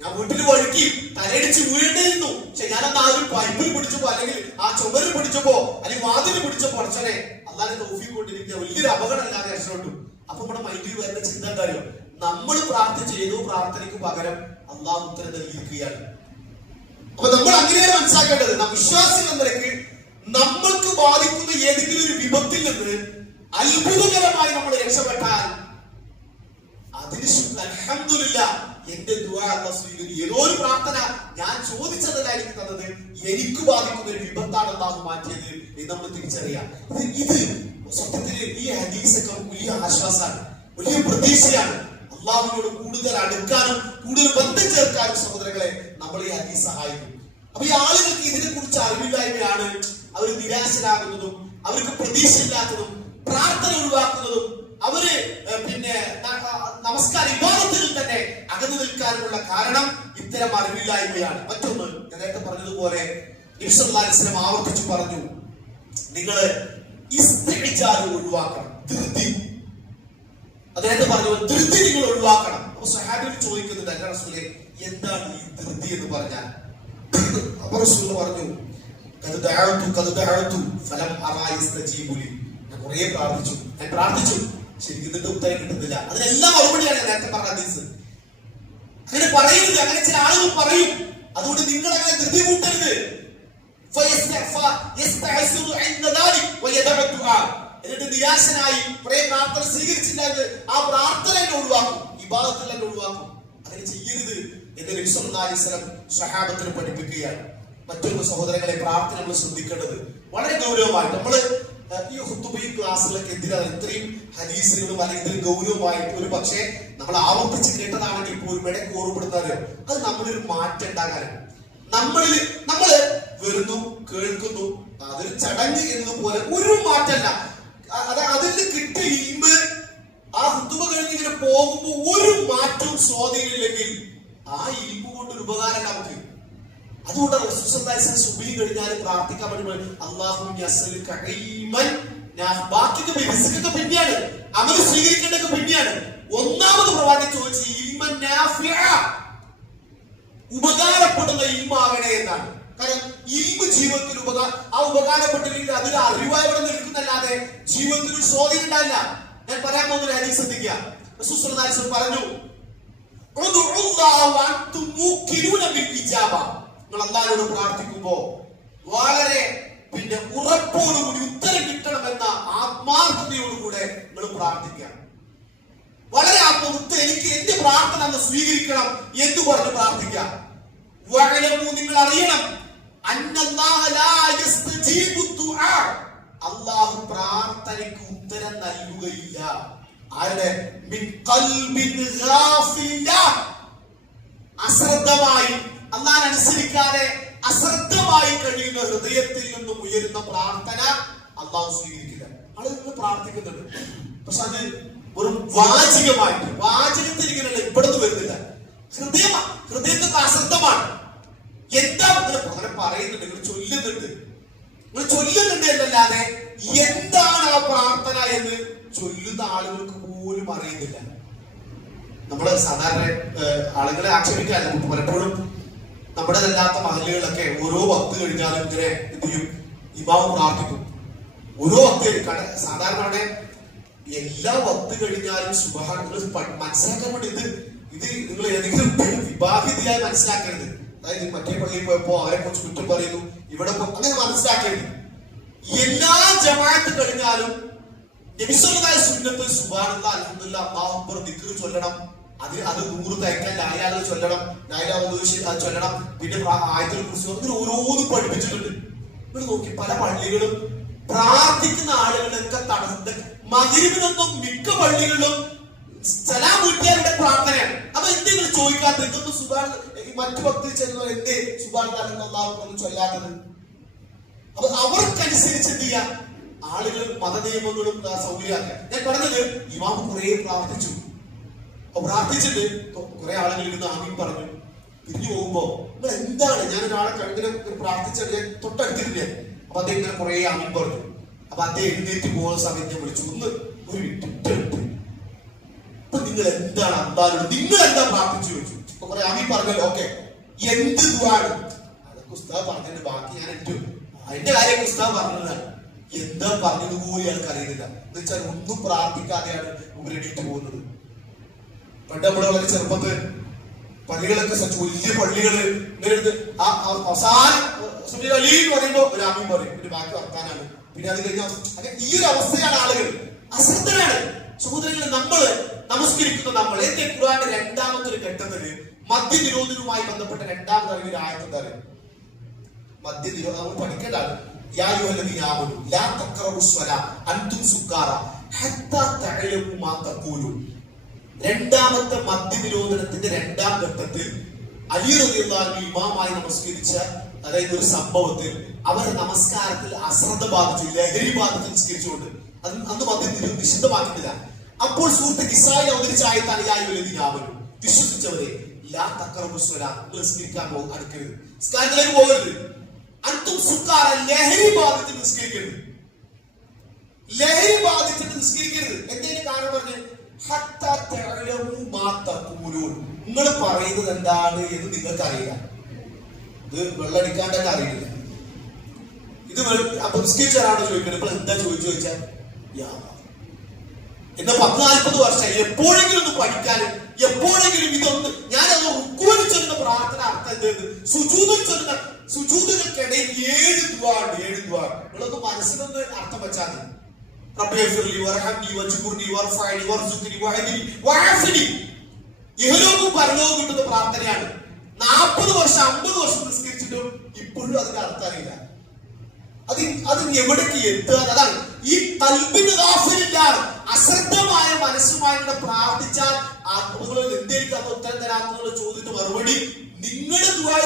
ഞാൻ വീട്ടിൽ വഴുക്കി തലയടിച്ച് വീഴേണ്ടിയിരുന്നു, പക്ഷെ ഞാനന്ന് ആ ഒരു പൈപ്പിൽ പിടിച്ചപ്പോ, അല്ലെങ്കിൽ ആ ചുമരിൽ പിടിച്ചപ്പോ, അല്ലെങ്കിൽ വാതിൽ പിടിച്ചപ്പോ അച്ഛനെ അള്ളാഹുവിന്റെ തൗഫീഖ് കൊണ്ടിരിക്കുക വലിയൊരു അപകടം അല്ലാതെ രക്ഷപ്പെട്ടു. അപ്പൊ നമ്മുടെ മൈൻഡിൽ വരുന്ന ചിന്ത എന്തായാലും, നമ്മൾ പ്രാർത്ഥിച്ച ഏതോ പ്രാർത്ഥനയ്ക്ക് പകരം അള്ളാഹു ഉത്തരം നൽകിയിരിക്കുകയാണ്. അപ്പൊ നമ്മൾ അങ്ങനെയാണ് മനസ്സിലാക്കേണ്ടത്. വിശ്വാസികൾ എന്ന നിലയ്ക്ക് നമ്മൾക്ക് ബാധിക്കുന്ന ഏതെങ്കിലും ഒരു വിപത്തിൽ നിന്ന് അത്ഭുതകരമായി നമ്മൾ രക്ഷപ്പെട്ടാൽ അതിന് അൽഹംദുലില്ലാഹ്, എന്റെ ദുആ അല്ലാഹു സ്വീകരിക്കും. ഏതോ ഒരു പ്രാർത്ഥന ഞാൻ ചോദിച്ചതല്ല എനിക്ക് തന്നത്, എനിക്ക് ബാധിക്കുന്ന ഒരു വിപത്താണ് അല്ലാഹു മാറ്റിയത് എന്ന് നമ്മൾ തിരിച്ചറിയാം. ഇത് സത്യത്തിൽ ഈ ഹദീസൊക്കെ വലിയ ആശ്വാസമാണ്, വലിയ പ്രതീക്ഷയാണ്. അള്ളാഹുവിനോട് കൂടുതൽ അടുക്കാനും കൂടുതൽ ബന്ധം ചേർക്കാനും സഹോദരങ്ങളെ നമ്മൾ ഈ ഹദീസ് സഹായിക്കും. അപ്പൊ ഈ ആളുകൾക്ക് ഇതിനെ കുറിച്ച് അറിവില്ലായ്മയാണ് അവർ നിരാശരാകുന്നതും, അവർക്ക് പ്രതീക്ഷയില്ലാത്തതും, പ്രാർത്ഥന ഒഴിവാക്കുന്നതും, അവര് നമസ്കാര ഇബാദത്തുകളിൽ തന്നെ അകന്നു നിൽക്കാനുള്ള കാരണം ഇത്തരം അറിവില്ലായ്മയാണ്. മറ്റൊന്ന്, ഞാൻ നേരത്തെ പറഞ്ഞതുപോലെ നബി സല്ലല്ലാഹു അലൈഹി വസല്ലം ആവർത്തിച്ചു പറഞ്ഞു, നിങ്ങൾ ഇസ്തിഅജാൽ ഒഴിവാക്കണം, ധൃതി. അദ്ദേഹത്തെ പറഞ്ഞു, ധൃതി നിങ്ങൾ ഒഴിവാക്കണം. അപ്പൊ സ്വഹാബികൾ ചോദിക്കുന്നുണ്ട്, അല്ലാഹുവിന്റെ റസൂലേ, എന്താണ് ഈ ധൃതി എന്ന് പറഞ്ഞാൽ? അപ്പൊ റസൂൽ പറഞ്ഞു, ഫലം അറാ യസ്തജീബു ലി. ഞാൻ കുറേ പ്രാർത്ഥിച്ചു, ശരിക്കും ഇതിന്റെ ഉത്തരം കിട്ടുന്നില്ല. അതിനെല്ലാം മറുപടിയാണ് ഞാൻ നേരത്തെ പറഞ്ഞ ഹദീസ്. അങ്ങനെ പറയരുത്, അങ്ങനെ ചില ആളുകൾ പറയും. അതുകൊണ്ട് നിങ്ങൾ അങ്ങനെ ധൃതി കൂട്ടരുത്. എന്നിട്ട് നിരാശനായി കുറെ പ്രാർത്ഥന സ്വീകരിച്ചില്ലാതെ ആ പ്രാർത്ഥന ഒഴിവാക്കും, ഇബാദത്തിൽ ഒഴിവാക്കും. അങ്ങനെ ചെയ്യരുത് എന്ന് നബി സല്ലല്ലാഹു അലൈഹി വസല്ലം സ്വഹാബത്തിനെ പഠിപ്പിക്കുകയാണ്. മറ്റൊരു സഹോദരങ്ങളെ, പ്രാർത്ഥന നമ്മൾ ശ്രദ്ധിക്കേണ്ടത് വളരെ ഗൗരവമായിട്ട്. നമ്മള് ഈ ഖുതുബ ക്ലാസ്സുകളൊക്കെ എന്തിനാണ് ഇത്രയും ഹദീസുകളും അല്ലെങ്കിൽ ഇതിൽ ഗൗരവമായിട്ട് ഒരു പക്ഷേ നമ്മൾ ആവർത്തിച്ച് കേട്ടതാണെങ്കിൽ പോലും ഇടയ്ക്ക് ഓർമ്മപ്പെടുത്താറോ, അത് നമ്മളൊരു മാറ്റം ഉണ്ടാകാനും, നമ്മള് വരുന്നു, കേൾക്കുന്നു, അതൊരു ചടങ്ങ് എന്നതുപോലെ ഒരു മാറ്റമല്ല. അതിൽ കിട്ടിയ ഇൽമ് ആ ഖുതുബ കഴിഞ്ഞ് ഇങ്ങനെ പോകുമ്പോൾ ഒരു മാറ്റവും സ്വാധീനമില്ലെങ്കിൽ ആ ഇൽമു കൊണ്ടൊരു ഉപകാരം നമുക്ക്. അതുകൊണ്ടാണ് സുബഹി കഴിഞ്ഞാൽ പ്രാർത്ഥിക്കാൻ വേണ്ടി ബാക്കിയൊക്കെ പിന്നെയാണ്, അമല് സ്വീകരിക്കേണ്ടതൊക്കെ പിന്നെയാണ്. ഒന്നാമത് പ്രവാചകൻ ചോദിച്ച ഇൽമൻ നാഫിഅ, ഉപകാരപ്പെടുന്ന ഇൽമാകണേ എന്നാണ്. കാരണം ഇൽമ് ജീവിതത്തിൽ ഉപകാരപ്പെട്ടില്ലെങ്കിൽ അതൊരു അറിവായി ഇവിടെ നിൽക്കുന്നല്ലാതെ ജീവിതത്തിൽ ഒരു സ്വാധീനം ഉണ്ടാവില്ല. ഞാൻ പറയാൻ പോകുന്ന കാര്യം ശ്രദ്ധിക്കുക. റസൂൽ സല്ലല്ലാഹു അലൈഹി വസല്ലം പറഞ്ഞു, നിങ്ങൾ അല്ലാഹുവോട് പ്രാർത്ഥിക്കുമ്പോ വളരെ ഉറപ്പോടുകൂടി ഉത്തരം കിട്ടണമെന്ന ആത്മാർത്ഥതയോടുകൂടെ നിങ്ങൾ പ്രാർത്ഥിക്കുക. വളരെ എനിക്ക് എന്റെ പ്രാർത്ഥന ഒന്ന് സ്വീകരിക്കണം എന്ന് പറഞ്ഞ് പ്രാർത്ഥിക്കുക. നിങ്ങൾ അറിയണം, അല്ലാഹു പ്രാർത്ഥനയ്ക്ക് ഉത്തരം നൽകുകയില്ല. ആരുടെ? അശ്രദ്ധമായി അല്ലാഹുവിനെ അനുസരിക്കാതെ അശ്രദ്ധമായി കഴിയുന്ന ഹൃദയത്തിൽ നിന്നും ഉയരുന്ന പ്രാർത്ഥന അല്ലാഹു സ്വീകരിക്കില്ല. ആളുകൾ പ്രാർത്ഥിക്കുന്നുണ്ട്, പക്ഷെ അത് ഒരു വാചകത്തിൽ ഇങ്ങനെ ഇവിടുന്ന് വരുന്നില്ല. ഹൃദയത്തൊക്കെ അശ്രദ്ധമാണ്. എന്താ അങ്ങനെ പറയുന്നുണ്ട്, നിങ്ങൾ ചൊല്ലുന്നുണ്ട്, നിങ്ങൾ ചൊല്ലുന്നുണ്ട് എന്നല്ലാതെ എന്താണ് ആ പ്രാർത്ഥന എന്ന് ചൊല്ലുന്ന ആളുകൾക്ക് പോലും അറിയുന്നില്ല. നമ്മള് സാധാരണ ആളുകളെ ആക്ഷേപിക്കാൻ നമുക്ക് പലപ്പോഴും നമ്മുടെതല്ലാത്ത മഹല്ലുകളിലൊക്കെ ഓരോ വക്ത് കഴിഞ്ഞാലും ഇങ്ങനെ എന്ത് ചെയ്യും, ഇമാമ് പ്രാർത്ഥിക്കും. ഓരോ വക്ത് സാധാരണ എല്ലാ വക്ത് കഴിഞ്ഞാലും സുബ്ഹാൻ മനസ്സിലാക്കാൻ വേണ്ടി ഇത് നിങ്ങൾ ഏതെങ്കിലും വിഭാഗിതയായി മനസ്സിലാക്കരുത്. അതായത് മറ്റേ പള്ളിയിൽ പോയപ്പോ അവരെ കുറിച്ച് കുറ്റം പറയുന്നു, ഇവിടെ അങ്ങനെ മനസ്സിലാക്കരുത്. എല്ലാ ജമാഅത്ത് കഴിഞ്ഞാലും നബി സല്ലല്ലാഹു അലൈഹി വസല്ലം സുബ്ഹാനല്ലാഹ് അൽഹംദുലില്ലാഹ് അല്ലാഹു അക്ബർ ദിക്ർ ചൊല്ലണം. അത് 100 തയ്ക്കാൻ ലായിലാഹ് ചൊല്ലണം, ലായിലാഹ് ചൊല്ലണം. പിന്നെ ആയത്തുൽ കുർസി അങ്ങനെ ഓരോന്നും പഠിപ്പിച്ചിട്ടുണ്ട്. നിങ്ങൾ നോക്കി പല പള്ളികളും പ്രാർത്ഥിക്കുന്ന ആളുകളൊക്കെ മഗ്‌രിബിനൊന്നും മിക്ക പള്ളികളിലും സലാം വീട്ടുകാരുടെ പ്രാർത്ഥനയാണ്. അപ്പൊ എന്തെങ്കിലും ചോദിക്കാത്തത്, ഇതൊന്നും സുബ്ഹാൻ മറ്റു ഭക്തി ചെല്ലുന്ന എന്തേ സുബ്ഹാനല്ലാഹ് അല്ലാഹു ചൊല്ലാത്തത്? അപ്പൊ അവർക്കനുസരിച്ച് എന്ത് ചെയ്യാം, ആളുകൾ മതനിയമങ്ങളും സൗകര്യമാക്കാൻ. ഞാൻ പറഞ്ഞത് ഇമാം കുറെ പ്രാർത്ഥിച്ചു. പ്രാർത്ഥിച്ചിട്ട് കുറെ ആളുകൾ ഇരുന്ന് ആമീൻ പറഞ്ഞു. പിരിഞ്ഞു പോകുമ്പോ നിങ്ങൾ എന്താണ്, ഞാൻ ഒരാളെ കണ്ടിനെ പ്രാർത്ഥിച്ചത് ഞാൻ തൊട്ടടുത്തിട്ടില്ലേ. അപ്പൊ അദ്ദേഹം ഇങ്ങനെ കുറെ ആമീൻ പറഞ്ഞു. അപ്പൊ അദ്ദേഹം എഴുന്നേറ്റ് പോകുന്ന സമയത്ത് ഞാൻ വിളിച്ചു, ഒന്ന് ഒരു വിട്ട് അപ്പൊ നിങ്ങൾ എന്താണ് അന്താലും നിങ്ങൾ എന്താ പ്രാർത്ഥിച്ചു ചോദിച്ചു. അപ്പൊ കുറെ ആമീൻ പറഞ്ഞല്ലോ, ഓക്കെ എന്ത് ദുആണ് അതൊക്കെ ഉസ്താദ് പറഞ്ഞതിന്റെ ബാക്കി ഞാൻ അതിന്റെ കാര്യം ഉസ്താദ് പറഞ്ഞതാണ്. എന്താ പറഞ്ഞത് പോലും അയാൾക്ക് അറിയുന്നില്ല. എന്ന് വെച്ചാൽ ഒന്നും പ്രാർത്ഥിക്കാതെയാണ് ഉപരിട്ട് പോകുന്നത്. പണ്ട് നമ്മള് വളരെ ചെറുപ്പത്ത് പള്ളികളൊക്കെ വലിയ പള്ളികള് ഇങ്ങനെ അവസാനം അലി എന്ന് പറയുമ്പോ ഒരു ആമീൻ പറയും, പിന്നെ ബാക്കി വർത്താനാണ്. പിന്നെ അത് കഴിഞ്ഞാൽ ഈ ഒരു അവസ്ഥയാണ് ആളുകൾ അശ്രദ്ധരാണ്. സഹോദരങ്ങളെ, നമ്മള് നമസ്കരിക്കുന്ന നമ്മൾ എന്റെ ഖുർആന്റെ രണ്ടാമത്തെ ഒരു ഘട്ടത്തില് മദ്യനിരോധനവുമായി ബന്ധപ്പെട്ട രണ്ടാമത് അറിയ ഒരു ആയത്ത് എന്താണ്? മദ്യനിരോധനം നമ്മൾ പഠിക്കേണ്ടതാണ്. യാ അയ്യുഹല്ലദീന ആമനൂ ലാ തഖറബുസ് സ്വലാ അൻതും സുക്കാറ ഹത്താ തഅലമു മാ തഖൂലൂൻ. രണ്ടാമത്തെ മദ്യനിരോധനത്തിന്റെ രണ്ടാം ഘട്ടത്തിൽ അലി റളിയല്ലാഹു അൻഹു ഇമാമായി നമസ്കരിച്ച, അതായത് ഒരു സംഭവത്തിൽ അവരുടെ നമസ്കാരത്തിൽ അശ്രദ്ധ ബാധിച്ചു, ലഹരി ബാധിച്ച് നിസ്കരിച്ചുകൊണ്ട് അന്ന് മദ്യം നിഷിദ്ധമാക്കുന്നില്ല. അപ്പോൾ സുഹൃത്ത് ഇസ്രായേൽ അവതരിച്ച ആയത്താണ് യാ അയ്യുഹല്ലദീന ആമനൂ, വിശ്വസിച്ചവരെ ലാ തഖറബുസ് സ്വലാ, നിസ്കരിക്കാൻ അടുക്കരുത്, നിസ്കാരത്തിലേക്ക് പോകരുത്. അൻതും സുക്കാറ, ലഹരി ബാധിച്ച് നിസ്കരിക്കരുത്, ലഹരി ബാധിച്ചിട്ട് നിസ്കരിക്കരുത്. എന്തേലും കാരണം പറഞ്ഞ് നിങ്ങൾ പറയുന്നത് എന്താണ് എന്ന് നിങ്ങൾക്ക് അറിയില്ല. ഇത് വെള്ളടിക്കാണ്ടൊക്കെ അറിയില്ല. ഇത് അപ്പൊ നിസ്കരിച്ചാണോ ചോദിക്കുന്നത്? ഇപ്പോൾ എന്താ ചോദിച്ചാൽ എന്നെ 10-40 വർഷം എപ്പോഴെങ്കിലും ഒന്ന് പഠിക്കാനും എപ്പോഴെങ്കിലും ഇതൊന്ന് ഞാനത് റുക്കൂവിൽ ചൊല്ലുന്ന പ്രാർത്ഥന അർത്ഥം എന്ത്, സുജൂദിൽ ചൊല്ലുന്ന സുജൂദുകൾക്കിടയിൽ 7 ദുആ ഉണ്ട്. 7 ദുആ നിങ്ങളൊന്ന് മനസ്സിലൊന്ന് അർത്ഥം വെച്ചാൽ മതി. ഇഹലോകവും പരലോകവും കിട്ടുന്ന പ്രാർത്ഥനയാണ്. 40 വർഷം 50 വർഷം നിസ്കരിച്ചിട്ടും ഇപ്പോഴും അതിന്റെ അർത്ഥം അറിയില്ല. അത് എവിടേക്ക് എത്തുക? അതാണ് ഈ ഖൽബിന് ഗാഫിലില്ലാതെ അശ്രദ്ധമായ മനസ്സുമായി പ്രാർത്ഥിച്ചാൽ എന്തേക്കും ഉത്തരം തരാത്ത ചോദ്യത്തിന് മറുപടി നിങ്ങളുടെ ദുആ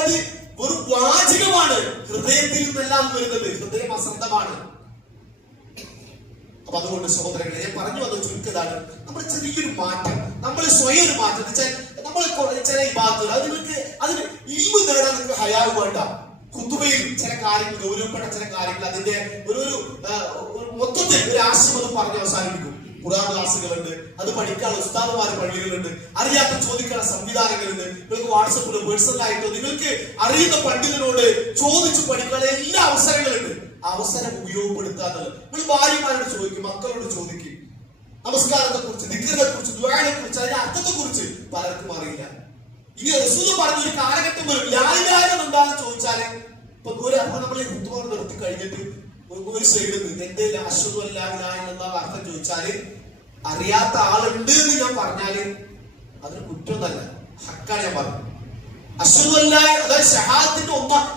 ഒരു വാചികമാണ്, ഹൃദയത്തിൽ നിന്നെല്ലാം വരുന്നത്. ഹൃദയം അശ്രദ്ധമാണ്. അപ്പൊ അതുകൊണ്ട് സഹോദരങ്ങളെ, ഞാൻ പറഞ്ഞു വന്നത് ചുരുക്കതാണ്. നമ്മൾ ചെറിയൊരു മാറ്റം, നമ്മൾ സ്വയം ഒരു മാറ്റം വെച്ചാൽ നമ്മൾ ചില ഇബാദത്തുകൾ അതിന് ഇൽമു നേടാൻ നിങ്ങൾക്ക് ഹയാവ് വേണ്ട. ഖുതുബയിൽ ചില കാര്യങ്ങൾ, ഗൗരവപ്പെട്ട ചില കാര്യങ്ങൾ, അതിന്റെ ഒരു മൊത്തത്തിൽ ഒരു ആശയം പറഞ്ഞ് അവസാനിപ്പിക്കും. ഖുർആൻ ക്ലാസുകളുണ്ട്, അത് പഠിക്കാനുള്ള ഉസ്താദുമാര് പള്ളികളുണ്ട്, അറിയാത്ത ചോദിക്കാനുള്ള സംവിധാനങ്ങളുണ്ട്. നിങ്ങൾക്ക് വാട്സപ്പിലോ പേഴ്സണലായിട്ടോ നിങ്ങൾക്ക് അറിയുന്ന പണ്ഡിതനോട് ചോദിച്ചു പഠിക്കാനുള്ള എല്ലാ അവസരങ്ങളുണ്ട്. അവസരം ഉപയോഗപ്പെടുത്താറുള്ളത്. നിങ്ങൾ ഭാര്യമാരോട് ചോദിക്കും, മക്കളോട് ചോദിക്കും. നമസ്കാരത്തെ കുറിച്ച്, ദിക്റിനെ കുറിച്ച്, ദുആനെ കുറിച്ച്, അതിന്റെ അർത്ഥത്തെ കുറിച്ച് പലർക്കും അറിയില്ല. ഇനി റസൂൽ പറഞ്ഞ ഒരു കാലഘട്ടം വരും ലായിലായം എന്താണെന്ന് ചോദിച്ചാല് നമ്മൾ ഋതുവാണ് നിർത്തി കഴിഞ്ഞിട്ട് ഒരു സൈഡിൽ നിന്ന് എന്റെ അശ്വതു അല്ലാ അർത്ഥം ചോദിച്ചാല് അറിയാത്ത ആളുണ്ട് എന്ന് ഞാൻ പറഞ്ഞാല് അതൊരു കുറ്റമൊന്നല്ല, ഹക്കാണ് ഞാൻ പറഞ്ഞു. അശ്ഹദു അല്ലാ, അതായത് ഷഹാദത്തിന്റെ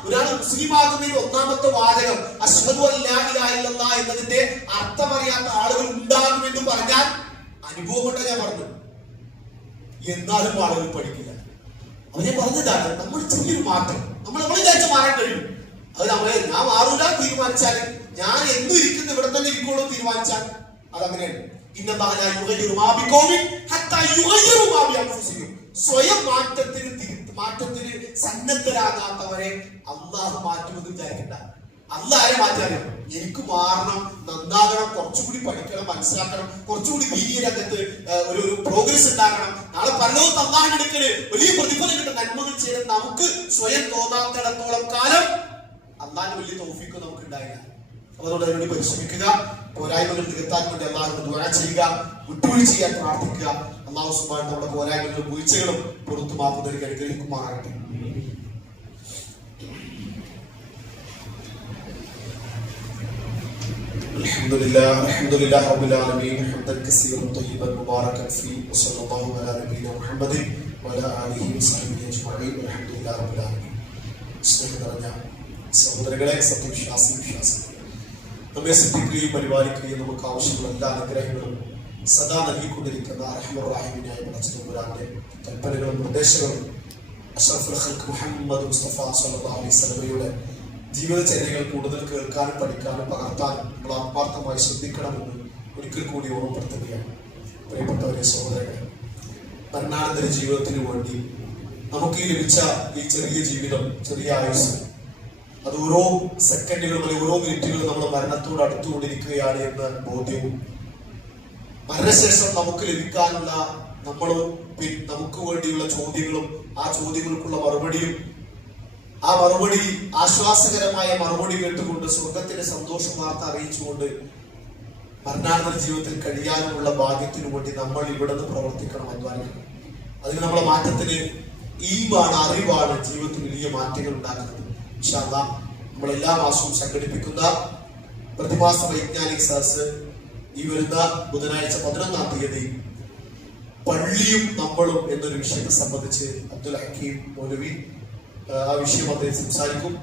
ഒരാൾ മുസ്ലിം ആകുന്നതിന് ഒന്നാമത്തെ വാചകം അശ്ഹദു അല്ലാ ഇലാഹ ഇല്ലല്ലാഹ് എന്നതിന്റെ അർത്ഥം അറിയാത്ത ആളുകൾ ഉണ്ടാകുമെന്ന് പറഞ്ഞാൽ അനുഭവം കൊണ്ടാ ഞാൻ പറഞ്ഞു. എന്നാലും ആളുകൾ പഠിക്കില്ല. അപ്പൊ ഞാൻ പറഞ്ഞതാണ്, നമ്മൾ ചെറിയൊരു മാറ്റം നമ്മൾ വിചാരിച്ച മാറാൻ കഴിയും. അത് ഞാൻ മാറൂല തീരുമാനിച്ചാൽ, ഞാൻ എന്നും ഇരിക്കുന്ന ഇവിടെ തന്നെ ഇരിക്കുള്ളൂ തീരുമാനിച്ചാൽ അതങ്ങനെയാണ്. സ്വയം മാറ്റത്തിന് സന്നദ്ധരാകാത്തവരെ അള്ളാഹു മാറ്റുമെന്ന് വിചാരിക്കണ്ട. അല്ല ആരെ മാറ്റാനും എനിക്ക് മാറണം, നന്നാകണം, കുറച്ചുകൂടി പഠിക്കണം, മനസ്സിലാക്കണം, കുറച്ചുകൂടി ദീനീയ രംഗത്ത് ഒരു പ്രോഗ്രസ് ഉണ്ടാകണം, നാളെ പരലോകത്ത് അല്ലാഹുവിന്റെ അടുക്കല് വലിയ പ്രതിഫലം കിട്ടും, നന്മകൾ ചെയ്ത് നമുക്ക് സ്വയം തോന്നാത്തിടത്തോളം കാലം അല്ലാഹുവിന്റെ വലിയ തൗഫീഖ് നമുക്ക് ഉണ്ടായില്ല. അതുകൊണ്ട് അതിനുവേണ്ടി പരിശ്രമിക്കുക, പോരായ്മകൾ നികത്താൻ വേണ്ടി അല്ലാഹുവിനോട് ദുആ ചെയ്യുക, വിട്ടുവീഴ്ച ചെയ്യാൻ പ്രാർത്ഥിക്കുക. അല്ലാഹു സുബ്ഹാനഹു നമ്മുടെ പോരായ്മകളും വീഴ്ചകളും പുറത്തു മാപ്പ് നൽകി അനുഗ്രഹിക്കുമാറാകട്ടെ. الحمد لله رب العالمين حمدا كثيرا طيبا مباركا فيه وصلى الله على نبينا محمد وعلى اله وصحبه اجمعين والحمد لله رب العالمين. സ്നേഹം നിറഞ്ഞ സഹോദരങ്ങളെ, വിശ്വാസികൾ, നമ്മെ ശ്രദ്ധിക്കുകയും പരിപാലിക്കുകയും നമുക്ക് ആവശ്യമുള്ള എല്ലാ അനുഗ്രഹങ്ങളും സദാ നൽകിക്കൊണ്ടിരിക്കുന്ന റഹ്മാൻ റഹീമിനായ പടച്ചതമ്പുരാന്റെ കൽപ്പനകളും നിർദ്ദേശങ്ങളും അഷ്റഫുൽ ഖൽഖ് മുഹമ്മദ് മുസ്തഫ സ്വല്ലല്ലാഹു അലൈഹി വസല്ലമയുടെ ജീവിതചര്യകൾ കൂടുതൽ കേൾക്കാനും പഠിക്കാനും പകർത്താനും നമ്മൾ ആത്മാർത്ഥമായി ശ്രദ്ധിക്കണമെന്ന് ഒരിക്കൽ കൂടി ഓർമ്മപ്പെടുത്തുകയാണ്. പ്രിയപ്പെട്ടവരെ, സഹോദരങ്ങളെ, മരണാനന്തര ജീവിതത്തിന് വേണ്ടി നമുക്ക് ഈ ലഭിച്ച ഈ ചെറിയ ജീവിതം, ചെറിയ ആയുസ്, അത് ഓരോ സെക്കൻഡുകളും അല്ലെങ്കിൽ ഓരോ മിനിറ്റുകളും നമ്മൾ മരണത്തോട് അടുത്തുകൊണ്ടിരിക്കുകയാണ് എന്ന ബോധ്യവും മരണശേഷം നമുക്ക് ലഭിക്കാനുള്ള നമുക്ക് വേണ്ടിയുള്ള ചോദ്യങ്ങളും ആ ചോദ്യങ്ങൾക്കുള്ള മറുപടിയും ആ മറുപടി ആശ്വാസകരമായ മറുപടി കേട്ടുകൊണ്ട് സ്വർഗത്തിന്റെ സന്തോഷ വാർത്ത അറിയിച്ചുകൊണ്ട് മരണാനന്തര ജീവിതത്തിൽ കഴിയാനുമുള്ള ഭാഗ്യത്തിനു വേണ്ടി നമ്മൾ ഇവിടെ നിന്ന് പ്രവർത്തിക്കണം, അധ്വാനിക്കണം. അതിന് നമ്മളെ മാറ്റത്തിന് അറിവാണ് ജീവിതത്തിൽ വലിയ മാറ്റങ്ങൾ ഉണ്ടാക്കുന്നത്. ഇൻഷാ അല്ലാഹ് നമ്മൾ എല്ലാ മാസവും സംഘടിപ്പിക്കുന്ന പ്രതിമാസ വൈജ്ഞാനിക സദസ്സ് ഈ വരുന്ന ബുധനാഴ്ച 11-ാം തീയതി പള്ളിയും നമ്മളും എന്നൊരു വിഷയത്തെ സംബന്ധിച്ച് അബ്ദുൽ ഹക്കീം മൗലവി ആ വിഷയം അദ്ദേഹം സംസാരിക്കും.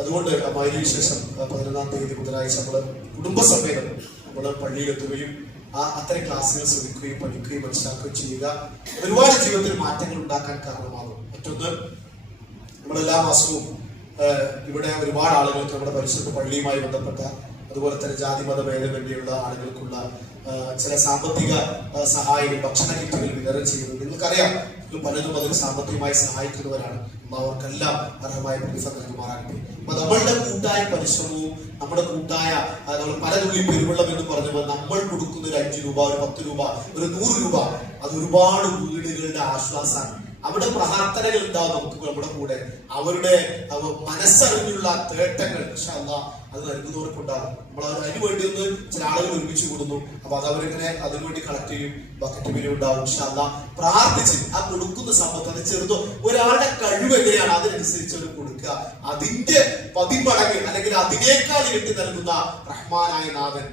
അതുകൊണ്ട് അതിനു ശേഷം 11-ാം തീയതി ബുധനാഴ്ച നമ്മള് കുടുംബസമേതം നമ്മള് പള്ളിയിലെത്തുകയും അത്തരം ക്ലാസ്സുകൾ ശ്രമിക്കുകയും പഠിക്കുകയും മനസ്സിലാക്കുകയും ചെയ്യുക. ഒരുപാട് ജീവിതത്തിൽ മാറ്റങ്ങൾ ഉണ്ടാക്കാൻ കാരണമാകും. മറ്റൊന്ന്, നമ്മളെല്ലാ മാസവും ഇവിടെ ഒരുപാട് ആളുകൾക്ക് നമ്മുടെ പരിസരത്ത് പള്ളിയുമായി ബന്ധപ്പെട്ട അതുപോലെ തന്നെ ജാതി മത ഭേദമന്യുള്ള ആളുകൾക്കുള്ള ചില സാമ്പത്തിക സഹായങ്ങൾ, ഭക്ഷണ കിറ്റുകൾ വിതരണം ചെയ്യുന്നത് നിങ്ങൾക്കറിയാം. പലരും അതിന് സാമ്പത്തികമായി സഹായിക്കുന്നവരാണ്. അവർക്കെല്ലാം അർഹമായ പ്രതിഫലം നൽകുമാറാകട്ടെ. അപ്പൊ നമ്മളുടെ കൂട്ടായ പരിശ്രമവും നമ്മുടെ കൂട്ടായ പല തുള്ളി പെരുവെള്ളം എന്ന് പറഞ്ഞപ്പോൾ നമ്മൾ കൊടുക്കുന്ന ഒരു 5 രൂപ, ഒരു 10 രൂപ, ഒരു 100 രൂപ, അത് ഒരുപാട് വീടുകളുടെ ആശ്വാസമാണ്. അവിടെ പ്രാർത്ഥനകൾ ഉണ്ടാവും നമുക്ക് നമ്മുടെ കൂടെ. അവരുടെ മനസ്സറിഞ്ഞുള്ള തേട്ടങ്ങൾ ഇൻഷാ അല്ലാഹ് അത് നൽകുന്നവർക്കുണ്ടാകും. നമ്മൾ അതിനു വേണ്ടി ഒന്ന് ചില ആളുകൾ ഒരുമിച്ച് കൂടുന്നു. അപ്പൊ അത് അവരിങ്ങനെ അതിനുവേണ്ടി കളക്ട് ചെയ്യും, ബക്കറ്റ് ബില്ലും ഉണ്ടാവും. ഇൻഷാ അല്ലാഹ് പ്രാർത്ഥിച്ച് ആ കൊടുക്കുന്ന സമ്പത്ത് അത് ചെറുതോ ഒരാളുടെ കഴിവ് എങ്ങനെയാണ് അതിനനുസരിച്ച് അവർ കൊടുക്കുക. അതിന്റെ 10 മടങ്ങ് അല്ലെങ്കിൽ അതിനേക്കാൾ ഇരട്ടി നൽകുന്ന റഹ്മാനായ നാഥൻ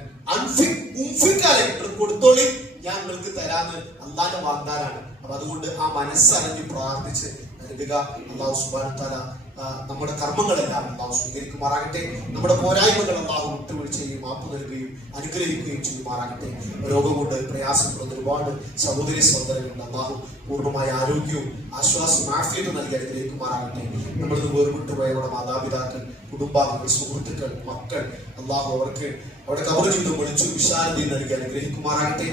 ഉംഫിക്കാലെ കൊടുത്തോളി, ഞാൻ നിങ്ങൾക്ക് തരാന്ന് അല്ലാഹുവിന്റെ വാഗ്ദാനാണ്. അപ്പൊ അതുകൊണ്ട് ആ മനസ്സറിഞ്ഞ് പ്രാർത്ഥിച്ച് നൽകുക. അല്ലാഹു സുബ്ഹാനഹു തആല നമ്മുടെ കർമ്മങ്ങളെല്ലാം അല്ലാഹു സ്വീകരിക്കുമാറാകട്ടെ. നമ്മുടെ പോരായ്മകൾ അല്ലാഹു വിട്ടുവീഴ്ചയും മാപ്പ് നൽകുകയും അനുഗ്രഹിക്കുകയും ചെയ്യുമാറാകട്ടെ. രോഗം കൊണ്ട് പ്രയാസപ്പെടുന്ന ഒരുപാട് സഹോദരി സഹോദരങ്ങളുണ്ട്. അല്ലാഹു പൂർണ്ണമായ ആരോഗ്യവും ആശ്വാസവും ആഫിയത്തും നൽകി അനുഗ്രഹിക്കുമാറാകട്ടെ. നമ്മളിന്ന് വേർവിട്ടു പോയ നമ്മുടെ മാതാപിതാക്കൾ, കുടുംബാംഗങ്ങൾ, സുഹൃത്തുക്കൾ, മക്കൾ, അല്ലാഹു അവർക്ക് അവിടെ ഖബർ ജീവിതം വിളിച്ചു വിശാലതയും നൽകി അനുഗ്രഹിക്കുമാറാകട്ടെ.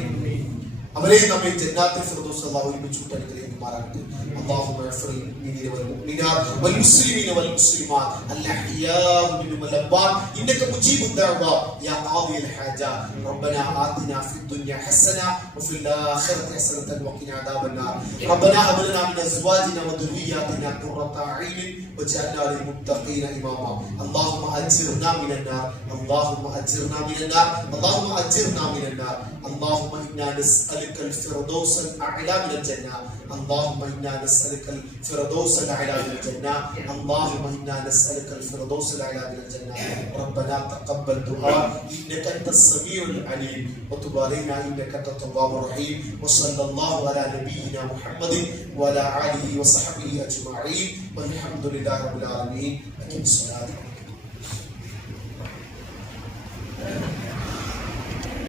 അവരെയും നമ്മെ ജന്നാത്തുൽ ഫിർദൗസ് അല്ലാഹു ഒരുമിച്ച് അനുഗ്രഹിക്കുമാറാകട്ടെ. اللهم اغفر للمؤمنين والمؤمنات والمسلمين والمسلمات الاحياء منهم والاموات انك مجيب الدعوة يا قاضي الحاجات. ربنا آتنا في الدنيا حسنة وفي الآخرة حسنة وقنا عذاب النار. ربنا هب لنا من ازواجنا وذرياتنا قرة اعين واجعلنا للمتقين اماما. اللهم اجرنا من النار، اللهم اجرنا من النار، اللهم اجرنا من النار. اللهم انا نسألك الفردوس الاعلى من الجنة. اللهم انا نسألك الفردوس الاعلى من الجنة. اللهم انا نسألك الفردوس الاعلى من الجنة. ربنا تقبل دعاء انك انت السميع العليم وتب علينا انك انت التواب الرحيم. وصلى الله على نبينا محمد وعلى اله وصحبه اجمعين والحمد لله رب العالمين. اقم الصلاة.